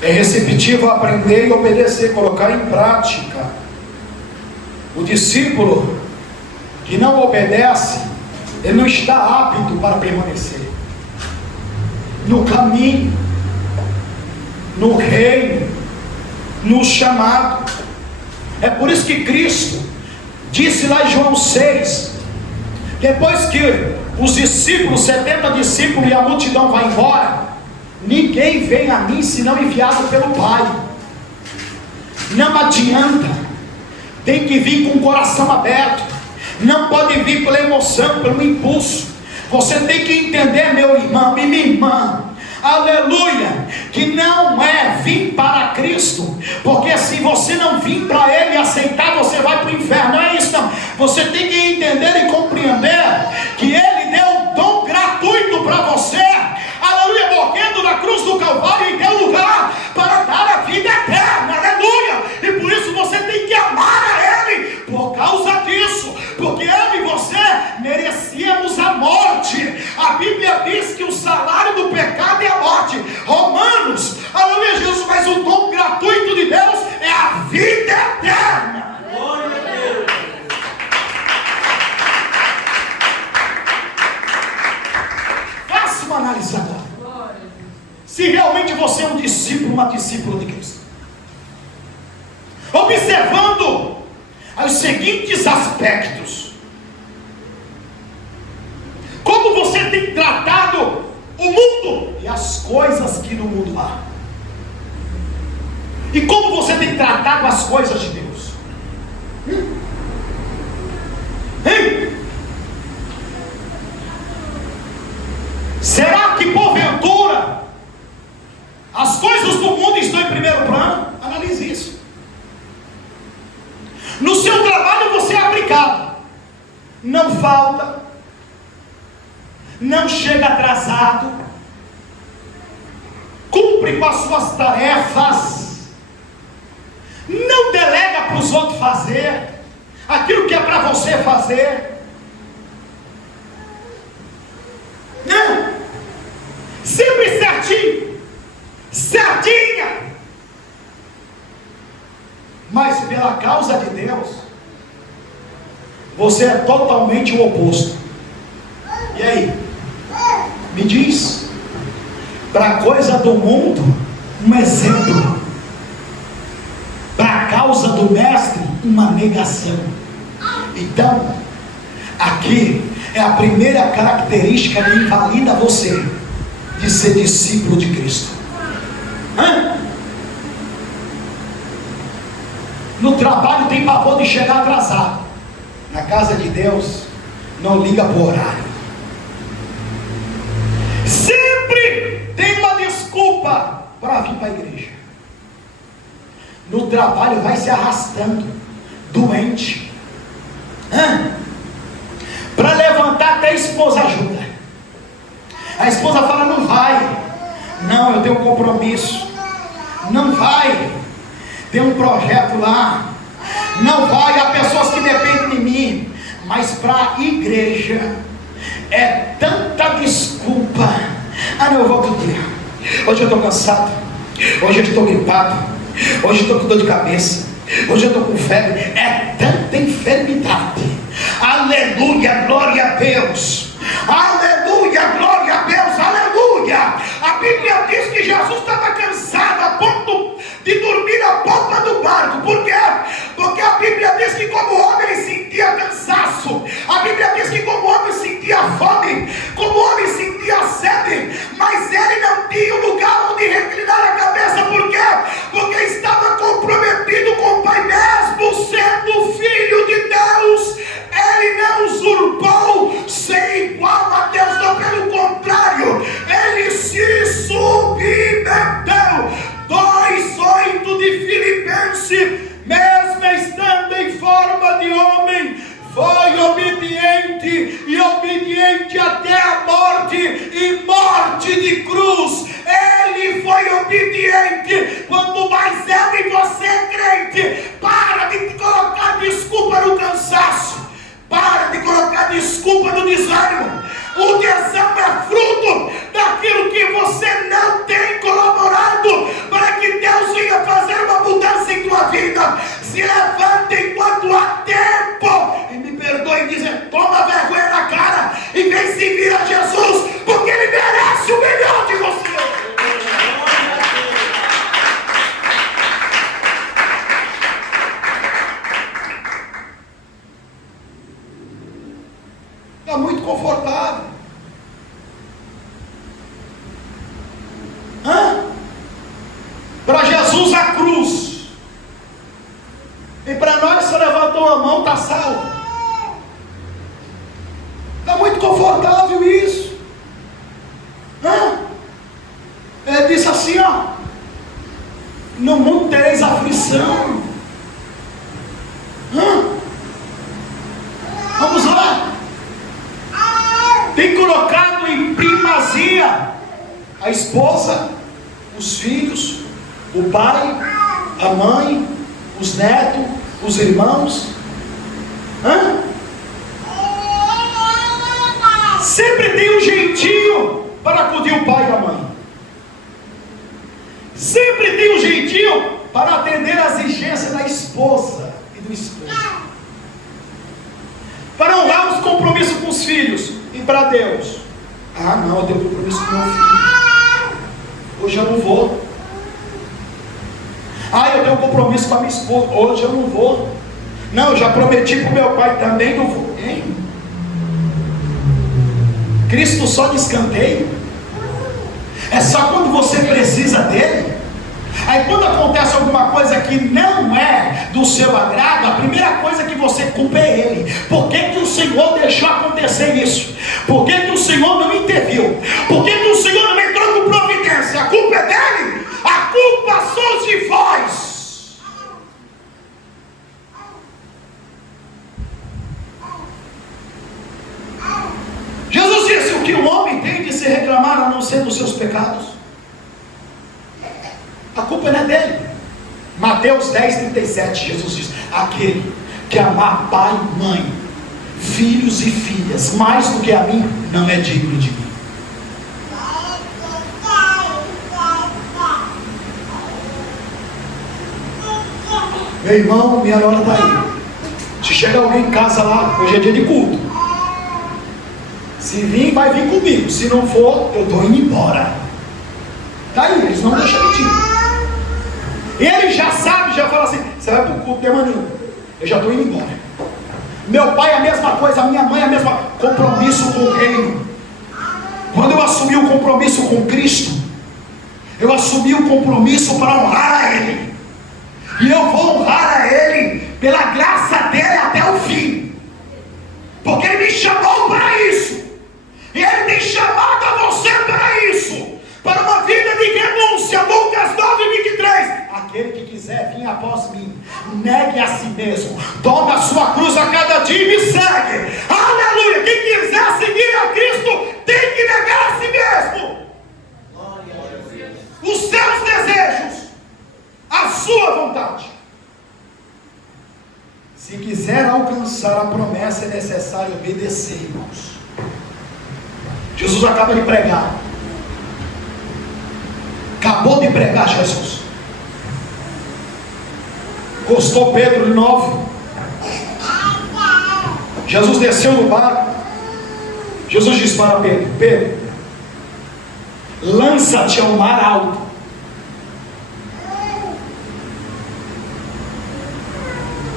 é receptivo a aprender e obedecer, colocar em prática. O discípulo que não obedece, ele não está apto para permanecer no caminho, no reino, no chamado. É por isso que Cristo disse lá em João 6, depois que os discípulos, 70 discípulos e a multidão vai embora, ninguém vem a mim senão enviado pelo Pai. Não adianta, tem que vir com o coração aberto, não pode vir pela emoção, pelo impulso. Você tem que entender, meu irmão e minha irmã, aleluia, que não é vir para Cristo, porque se você não vir para Ele e aceitar, você vai para o inferno. Não é isso, não. Você tem que entender e compreender que Ele deu um dom gratuito para você, aleluia, morrendo na cruz do Calvário em teu lugar, para observando os seguintes aspectos: como você tem tratado o mundo e as coisas que no mundo há, e como você tem tratado as coisas de Deus. Será que porventura as coisas do mundo estão em primeiro plano? Analise isso. No seu trabalho você é aplicado, não falta, não chega atrasado, cumpre com as suas tarefas, não delega para os outros fazer aquilo que é para você fazer. Não, sempre certinho, certinha. Mas pela causa de Deus, você é totalmente o oposto. E aí? Me diz, para a coisa do mundo, um exemplo. Para a causa do mestre, uma negação. Então, aqui é a primeira característica que invalida você de ser discípulo de Cristo. No trabalho tem pavor de chegar atrasado. Na casa de Deus, não liga para o horário. Sempre tem uma desculpa para vir para a igreja. No trabalho vai se arrastando, doente. Para levantar até a esposa ajuda. A esposa fala: não vai. Não, eu tenho um compromisso. Não vai. Tem um projeto lá. Não vai. Há pessoas que dependem de mim. Mas para a igreja é tanta desculpa. Ah, não, eu vou outro dia. Hoje eu estou cansado. Hoje eu estou gripado. Hoje eu estou com dor de cabeça. Hoje eu estou com febre. É tanta enfermidade. Aleluia, glória a Deus. Aleluia, glória a Deus. Aleluia. A Bíblia diz que Jesus estava cansado a ponto de dormir na polpa do barco. Por quê? Porque a Bíblia diz que como homem ele sentia cansaço. A Bíblia diz que como homem sentia fome, como homem sentia sede, mas ele não tinha um lugar onde reclinar a cabeça. Por quê? Porque estava comprometido com o Pai, mesmo sendo filho de Deus. Ele não usurpou ser igual a Deus, não, pelo contrário, ele se submeteu. 2:8 de Filipenses: mesmo estando em forma de homem, foi obediente, e obediente até a morte, e morte de cruz. Ele foi obediente. Quanto mais eu e você, crente, para de colocar desculpa no cansaço, para de colocar desculpa no desânimo. O desânimo é fruto daquilo que você não tem colaborado para que Deus venha fazer uma mudança em tua vida. Se levanta enquanto há tempo, e me perdoe dizer, toma vergonha na cara e vem servir a Jesus, porque Ele merece o melhor de você. Está muito confortável. Para Jesus a cruz, e para nós só levantou a mão, está salvo. Está muito confortável isso. Ele disse assim: no mundo tereis aflição. Vamos lá. Tem colocado em primazia a esposa, os filhos, o pai, a mãe, os netos, os irmãos. Sempre tem um jeitinho para acudir o pai e a mãe. Sempre tem um jeitinho para atender às exigências da esposa e do esposo, para honrar os compromissos com os filhos. E para Deus: não, eu tenho compromisso com meu filho, hoje eu não vou. Eu tenho um compromisso com a minha esposa, hoje eu não vou. Não, eu já prometi para o meu pai também, não vou. Hein? Cristo só de escanteio. É só quando você precisa dele. Aí quando acontece alguma coisa que não é do seu agrado, a primeira coisa que você culpa é ele. Por que que o Senhor deixou acontecer isso? Por que que o Senhor não interviu? Por que que o Senhor não entrou com providência? A culpa é dele? A culpa sois de vós. Jesus disse: o que o homem tem de se reclamar a não ser dos seus pecados? A culpa não é dele. Mateus 10:37, Jesus diz: aquele que amar pai e mãe, filhos e filhas, mais do que a mim, não é digno de mim. Meu irmão, minha hora está aí. Se chegar alguém em casa lá, hoje é dia de culto. Se vir, vai vir comigo. Se não for, eu estou indo embora. Está aí, eles não deixam de ir. Ele já sabe, já fala assim: você vai para o culto de manhã. Eu já estou indo embora. Meu pai é a mesma coisa, a minha mãe é a mesma. Compromisso com o reino. Quando eu assumi o compromisso com Cristo, eu assumi o compromisso para honrar a Ele. E eu vou honrar a Ele pela graça dele até o fim. Porque Ele me chamou para isso. E Ele tem chamado a você para isso. Para uma vida de renúncia. Lucas 9:23. Aquele que quiser vir após mim, negue a si mesmo, tome a sua cruz a cada dia e me segue. Aleluia. Quem quiser seguir a Cristo tem que negar a si mesmo. Os seus desejos, a sua vontade. Se quiser alcançar a promessa, é necessário obedecer, irmãos. Jesus acaba de pregar. Acabou de pregar Jesus. Encostou Pedro de novo. Jesus desceu no barco. Jesus disse para Pedro: Pedro, lança-te ao mar alto.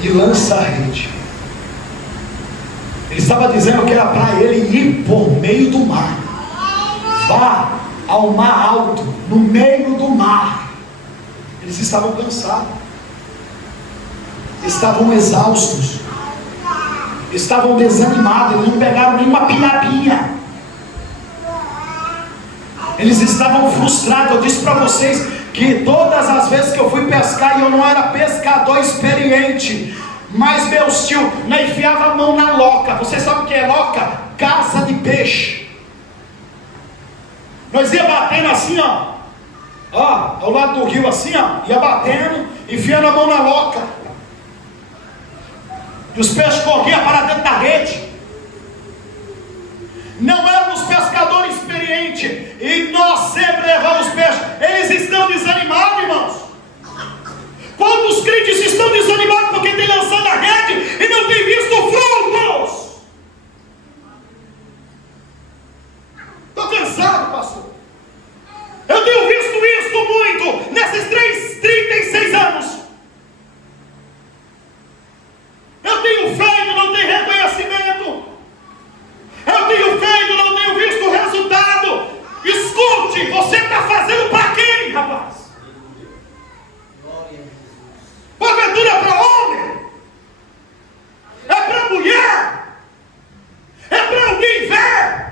E lança a rede. Ele estava dizendo que era para ele ir por meio do mar. Vá ao mar alto, no meio do mar. Eles estavam cansados, estavam exaustos, estavam desanimados. Eles não pegaram nenhuma pinabinha. Eles estavam frustrados. Eu disse para vocês que todas as vezes que eu fui pescar, e eu não era pescador experiente, mas meus tios não enfiavam a mão na loca. Você sabe o que é loca? Casa de peixe. Nós ia batendo assim, ao lado do rio assim, ia batendo, enfiando a mão na loca, e os peixes corriam para dentro da rede. Não éramos pescadores experientes, e nós sempre levamos peixes. Eles estão desanimados, irmãos. Quantos crentes estão desanimados porque têm lançado a rede e não têm visto frutos? Estou cansado, pastor. Eu tenho visto isso muito nesses 36 anos. Eu tenho feito, não tenho reconhecimento. Eu tenho feito, não tenho visto resultado. Escute, você está fazendo para quem, rapaz? Porventura é para homem? É para mulher? É para alguém ver?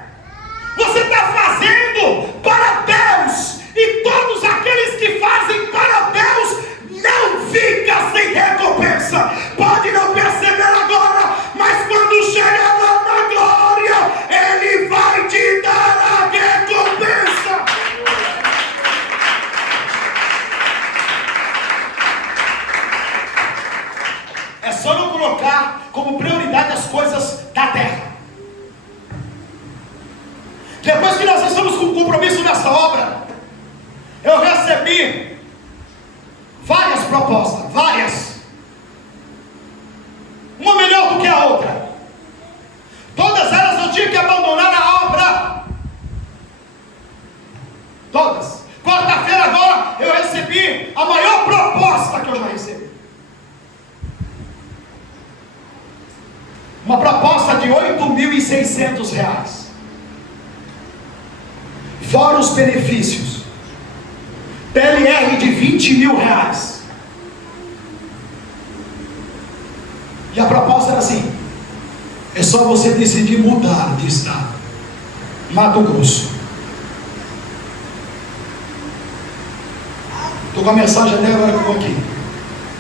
Você está fazendo para Deus, e todos aqueles que fazem para Deus não ficam sem recompensa. Pode não perceber agora, mas quando chegar lá na glória, Ele vai te dar a recompensa. É só não colocar como prioridade as coisas da terra. Depois que nós estamos com compromisso nessa obra, eu recebi várias propostas, várias, uma melhor do que a outra. Todas elas eu tinha que abandonar a obra. Todas. Quarta-feira agora eu recebi a maior proposta Uma proposta de R$8.600. Fora os benefícios. PLR de R$20.000. E a proposta era assim: é só você decidir mudar de estado. Mato Grosso. Estou com a mensagem até agora que eu estou aqui.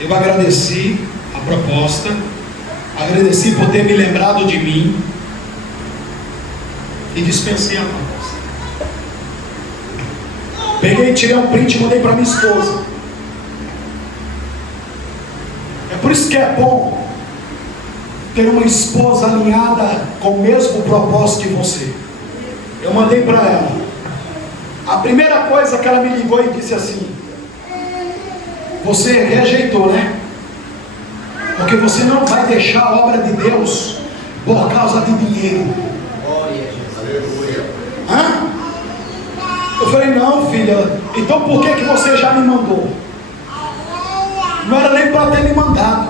Eu agradeci a proposta, agradeci por ter me lembrado de mim e dispensei a proposta. Peguei, tirei um print e mandei para minha esposa. É por isso que é bom ter uma esposa alinhada com o mesmo propósito que você. Eu mandei para ela. A primeira coisa que ela me ligou e disse assim: você rejeitou, né? Porque você não vai deixar a obra de Deus por causa de dinheiro. Hã? Eu falei: não, filha. Então por que você já me mandou? Não era nem para ter me mandado.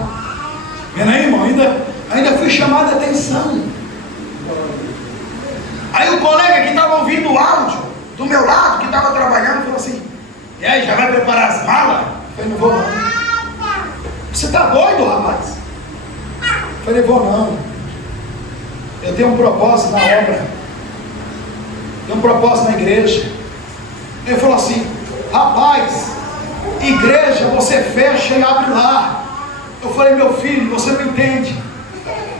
Vendo aí, irmão? Ainda fui chamado a atenção. Aí o colega que estava ouvindo o áudio do meu lado, que estava trabalhando, falou assim: e aí, já vai preparar as malas? Eu falei: não vou não. Você está doido, rapaz? Eu falei: vou não. Eu tenho um propósito na obra. Tenho um propósito na igreja. Ele falou assim: rapaz, igreja você fecha e abre lá. Eu falei: meu filho, você não entende,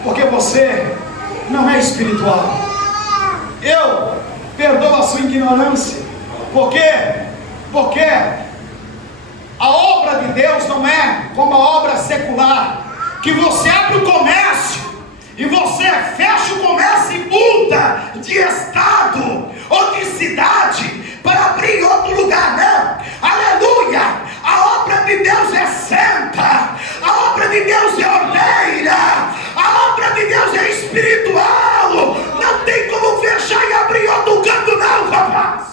porque você não é espiritual. Eu perdoo a sua ignorância. Por quê? Porque a obra de Deus não é como a obra secular, que você abre o comércio e você fecha o comércio e muda de estado ou de cidade para abrir em outro lugar. Não, aleluia. A obra de Deus é santa, a obra de Deus é ordeira, a obra de Deus é espiritual. Não tem como fechar e abrir outro canto, não, rapaz.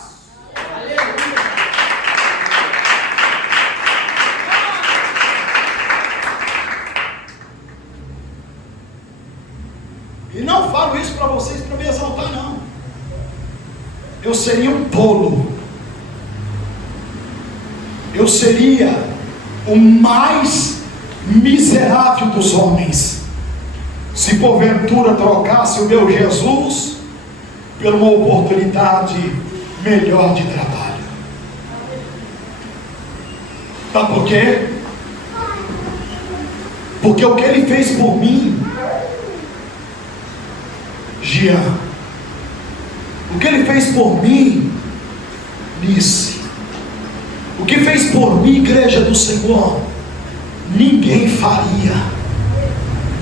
E não falo isso para vocês para me exaltar, não. Eu seria um tolo. Eu seria o mais miserável dos homens se porventura trocasse o meu Jesus por uma oportunidade melhor de trabalho. Sabe por quê? Porque o que ele fez por mim, Jean, o que ele fez por mim, Nice, o que fez por mim, igreja do Senhor, ninguém faria.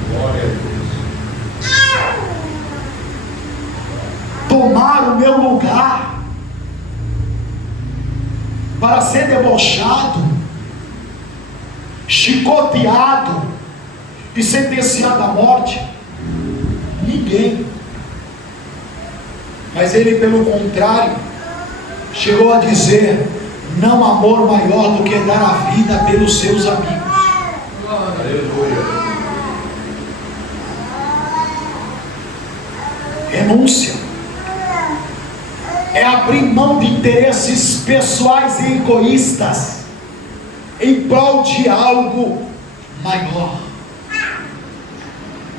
Glória a Deus. Tomar o meu lugar para ser debochado, chicoteado e sentenciado à morte, ninguém. Mas ele, pelo contrário, chegou a dizer: não há amor maior do que dar a vida pelos seus amigos. Aleluia. Renúncia é abrir mão de interesses pessoais e egoístas em prol de algo maior.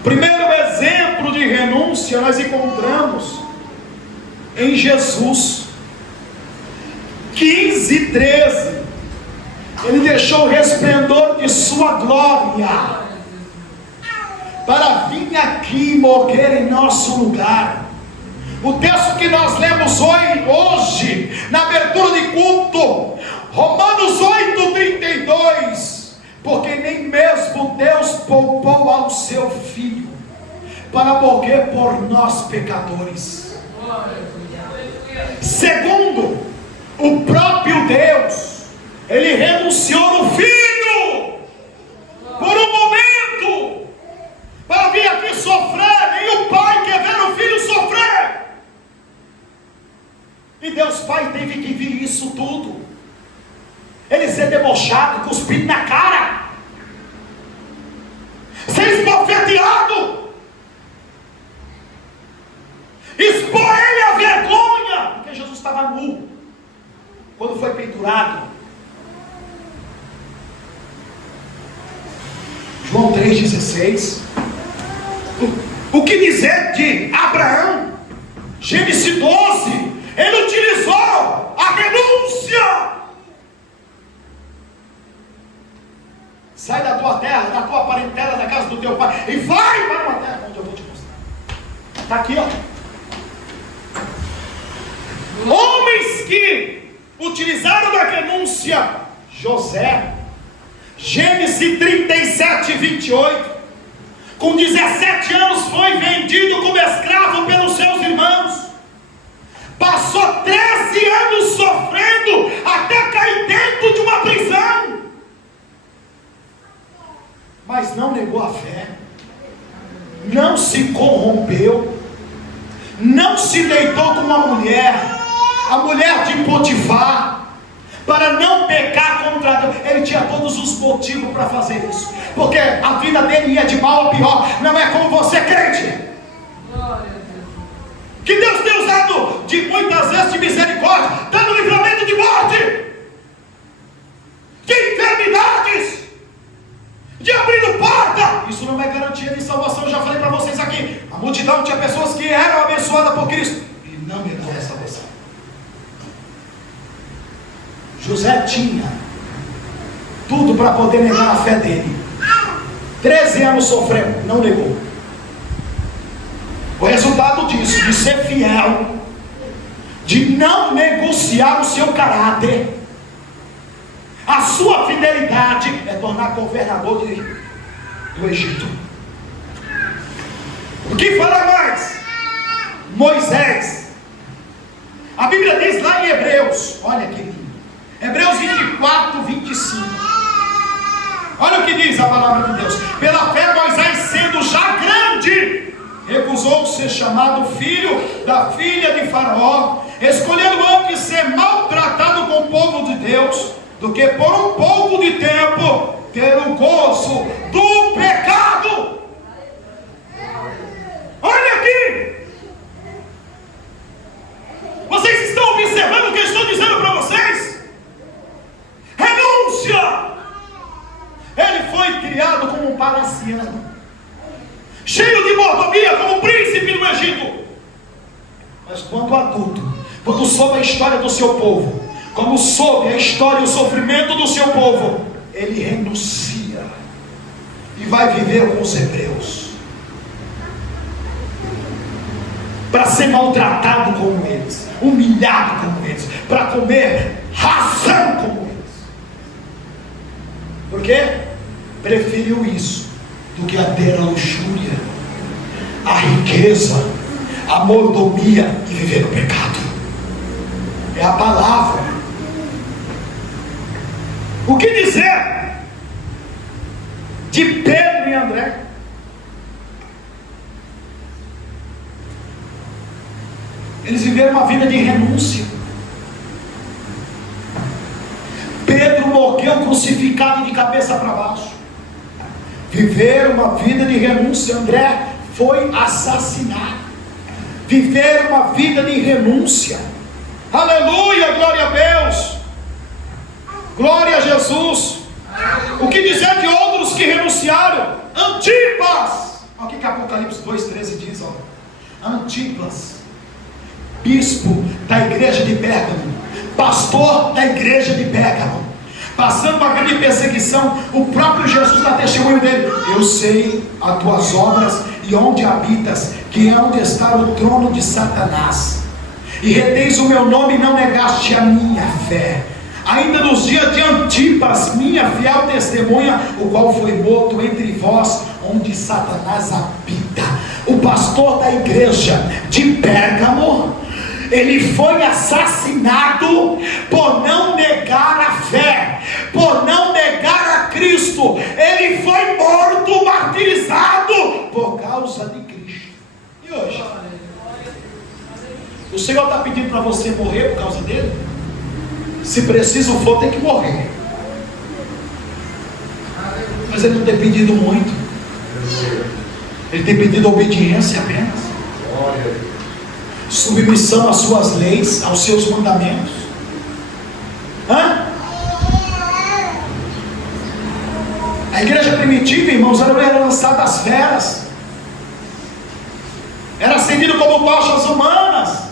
Primeiro exemplo de renúncia nós encontramos em Jesus. 15:13, ele deixou o resplendor de sua glória para vir aqui morrer em nosso lugar. O texto que nós lemos hoje na abertura de culto, Romanos 8:32, porque nem mesmo Deus poupou ao seu Filho para morrer por nós pecadores. Segundo, o próprio Deus, ele renunciou no Filho por um momento para vir aqui sofrer. Nem o Pai quer ver o Filho sofrer. E Deus Pai teve que vir isso tudo, ele ser debochado, cuspido na cara, ser esbofeteado, João 3,16. O que dizer de Abraão? Gênesis 12. Ele utilizou a renúncia. Sai da tua terra, da tua parentela, da casa do teu pai, e vai para uma terra onde eu vou te mostrar. Está aqui, ó. Homens que utilizaram da renúncia. José, Gênesis 37, 28. Com 17 anos foi vendido como escravo pelos seus irmãos. Passou 13 anos sofrendo até cair dentro de uma prisão. Mas não negou a fé, não se corrompeu, não se deitou com uma mulher, a mulher de Potifar, para não pecar contra Deus. Ele tinha todos os motivos para fazer isso, porque a vida dele ia de mal a pior. Não é como você, crente, que Deus tem usado de muitas vezes de misericórdia, dando livramento de morte, de enfermidades, de abrindo porta. Isso não é garantia de salvação. Eu já falei para vocês aqui, a multidão tinha pessoas que eram abençoadas por Cristo e não negou a salvação. José tinha tudo para poder negar a fé dele. 13 anos sofrendo, não negou. O resultado disso, de ser fiel, de não negociar o seu caráter, a sua fidelidade, é tornar governador do Egito. O que fará mais? Moisés. A Bíblia diz lá em Hebreus, olha que lindo, Hebreus 24, 25. Olha o que diz a palavra de Deus. Pela fé Moisés, sendo já grande, recusou ser chamado filho da filha de Faraó, escolhendo antes ser maltratado com o povo de Deus, do que por um pouco de tempo ter o gozo do pecado. Olha aqui, vocês estão observando o que eu estou dizendo para vocês? Renúncia. Ele foi criado como um palaciano, cheio de mordomia, como príncipe do Egito. Mas quando adulto, quando soube a história do seu povo, como soube a história e o sofrimento do seu povo, ele renuncia e vai viver com os hebreus, para ser maltratado como eles, humilhado como eles, para comer ração como eles. Por quê? Preferiu isso do que a ter a luxúria, a riqueza, a mordomia e viver no pecado. É a palavra. O que dizer de Pedro e André? Eles viveram uma vida de renúncia. Pedro morreu crucificado de cabeça para baixo. Viveram uma vida de renúncia. André foi assassinado. Viveram uma vida de renúncia. Aleluia, glória a Deus, glória a Jesus. O que dizer de outros que renunciaram? Antipas. Olha o que Apocalipse 2,13 diz, ó. Antipas, bispo da igreja de Pérgamo, pastor da igreja de Pérgamo, passando uma grande perseguição, o próprio Jesus dá testemunho dele. Eu sei as tuas obras e onde habitas, que é onde está o trono de Satanás, e reteis o meu nome e não negaste a minha fé. Ainda nos dias de Antipas, minha fiel testemunha, o qual foi morto entre vós, onde Satanás habita. O pastor da igreja de Pérgamo, ele foi assassinado por não negar a fé, por não negar a Cristo. Ele foi morto, martirizado por causa de Cristo. E hoje? O Senhor está pedindo para você morrer por causa dele? Se preciso for, tem que morrer. Mas ele não tem pedido muito. Ele tem pedido obediência apenas, submissão às suas leis, aos seus mandamentos. A igreja primitiva, irmãos, era lançada às feras, era acendido como tochas humanas,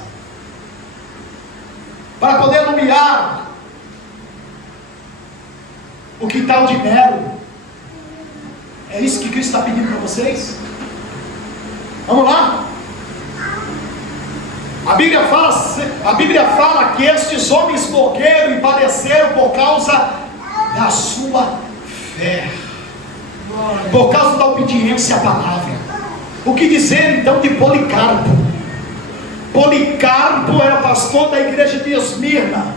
para poder iluminar o quintal de Nero. É isso que Cristo está pedindo para vocês? Vamos lá? A Bíblia fala que estes homens morreram e padeceram por causa da sua fé, por causa da obediência à palavra. O que dizer então de Policarpo? Policarpo era pastor da igreja de Esmirna.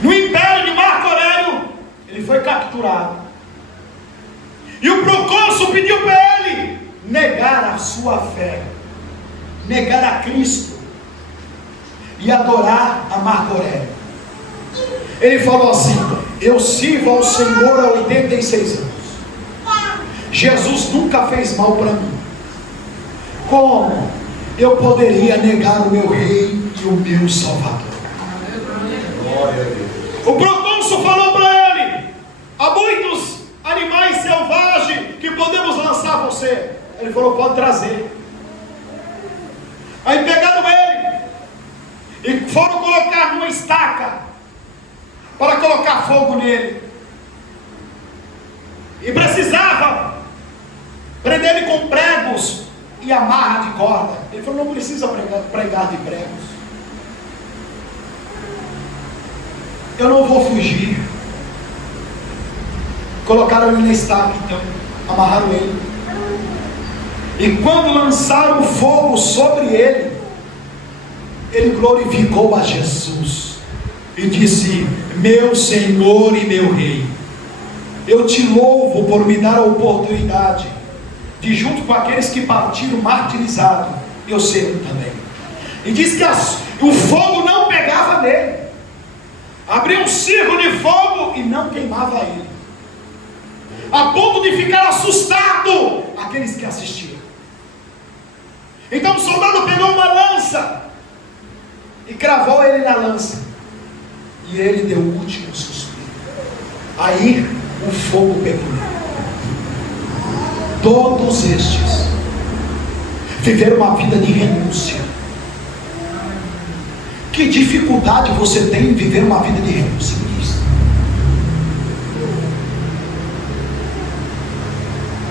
No império de Marco Aurélio, ele foi capturado. E o procônsul pediu para ele negar a sua fé, negar a Cristo e adorar a Marco Aurélio. Ele falou assim: eu sirvo ao Senhor há 86 anos. Jesus nunca fez mal para mim. Como eu poderia negar o meu rei e o meu salvador? O procônsul falou para ele: há muitos animais selvagens que podemos lançar a você. Ele falou: pode trazer. Aí pegaram ele e foram colocar numa estaca para colocar fogo nele. E precisava prender ele com pregos e amarra de corda. Ele falou: não precisa pregar de pregos. Eu não vou fugir. Colocaram ele na estaca, então amarraram ele. E quando lançaram fogo sobre ele, ele glorificou a Jesus e disse: meu Senhor e meu Rei, eu te louvo por me dar a oportunidade de, junto com aqueles que partiram martirizados, eu ser um também. E diz que o fogo não pegava nele, abria um círculo de fogo e não queimava ele, a ponto de ficar assustado aqueles que assistiam. Então o soldado pegou uma lança e cravou ele na lança, e ele deu o último suspiro. Aí o fogo pegou nele. Todos estes viveram uma vida de renúncia. Que dificuldade você tem em viver uma vida de renúncia?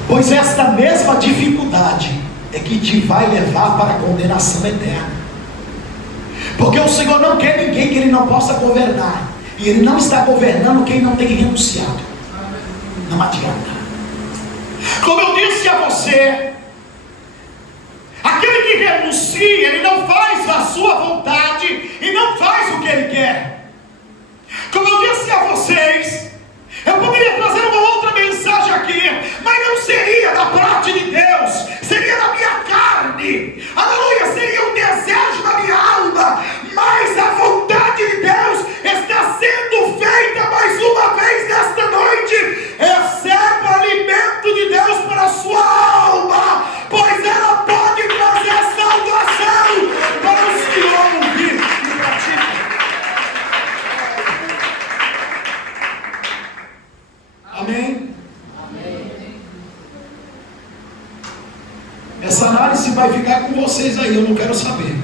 Pois esta mesma dificuldade é que te vai levar para a condenação eterna. Porque o Senhor não quer ninguém que Ele não possa governar, e Ele não está governando quem não tem renunciado. Não adianta. Como eu disse a você, aquele que renuncia, ele não faz a sua vontade e não faz o que ele quer. Como eu disse a vocês, eu poderia trazer uma outra mensagem aqui, mas não seria da parte de Deus, seria da minha carne, aleluia, seria o desejo da minha alma, mas a vontade de Deus está sendo feita mais uma vez nesta noite. Receba alimento de Deus para a sua alma, pois ela pode trazer salvação para os que ouvem e praticam. Amém? Amém. Essa análise vai ficar com vocês aí, eu não quero saber.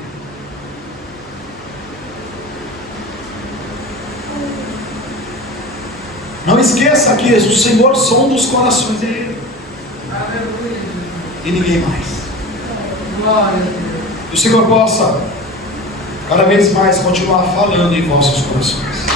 Não esqueça que o Senhor sonda os corações dele. E ninguém mais. Que o Senhor possa cada vez mais continuar falando em vossos corações.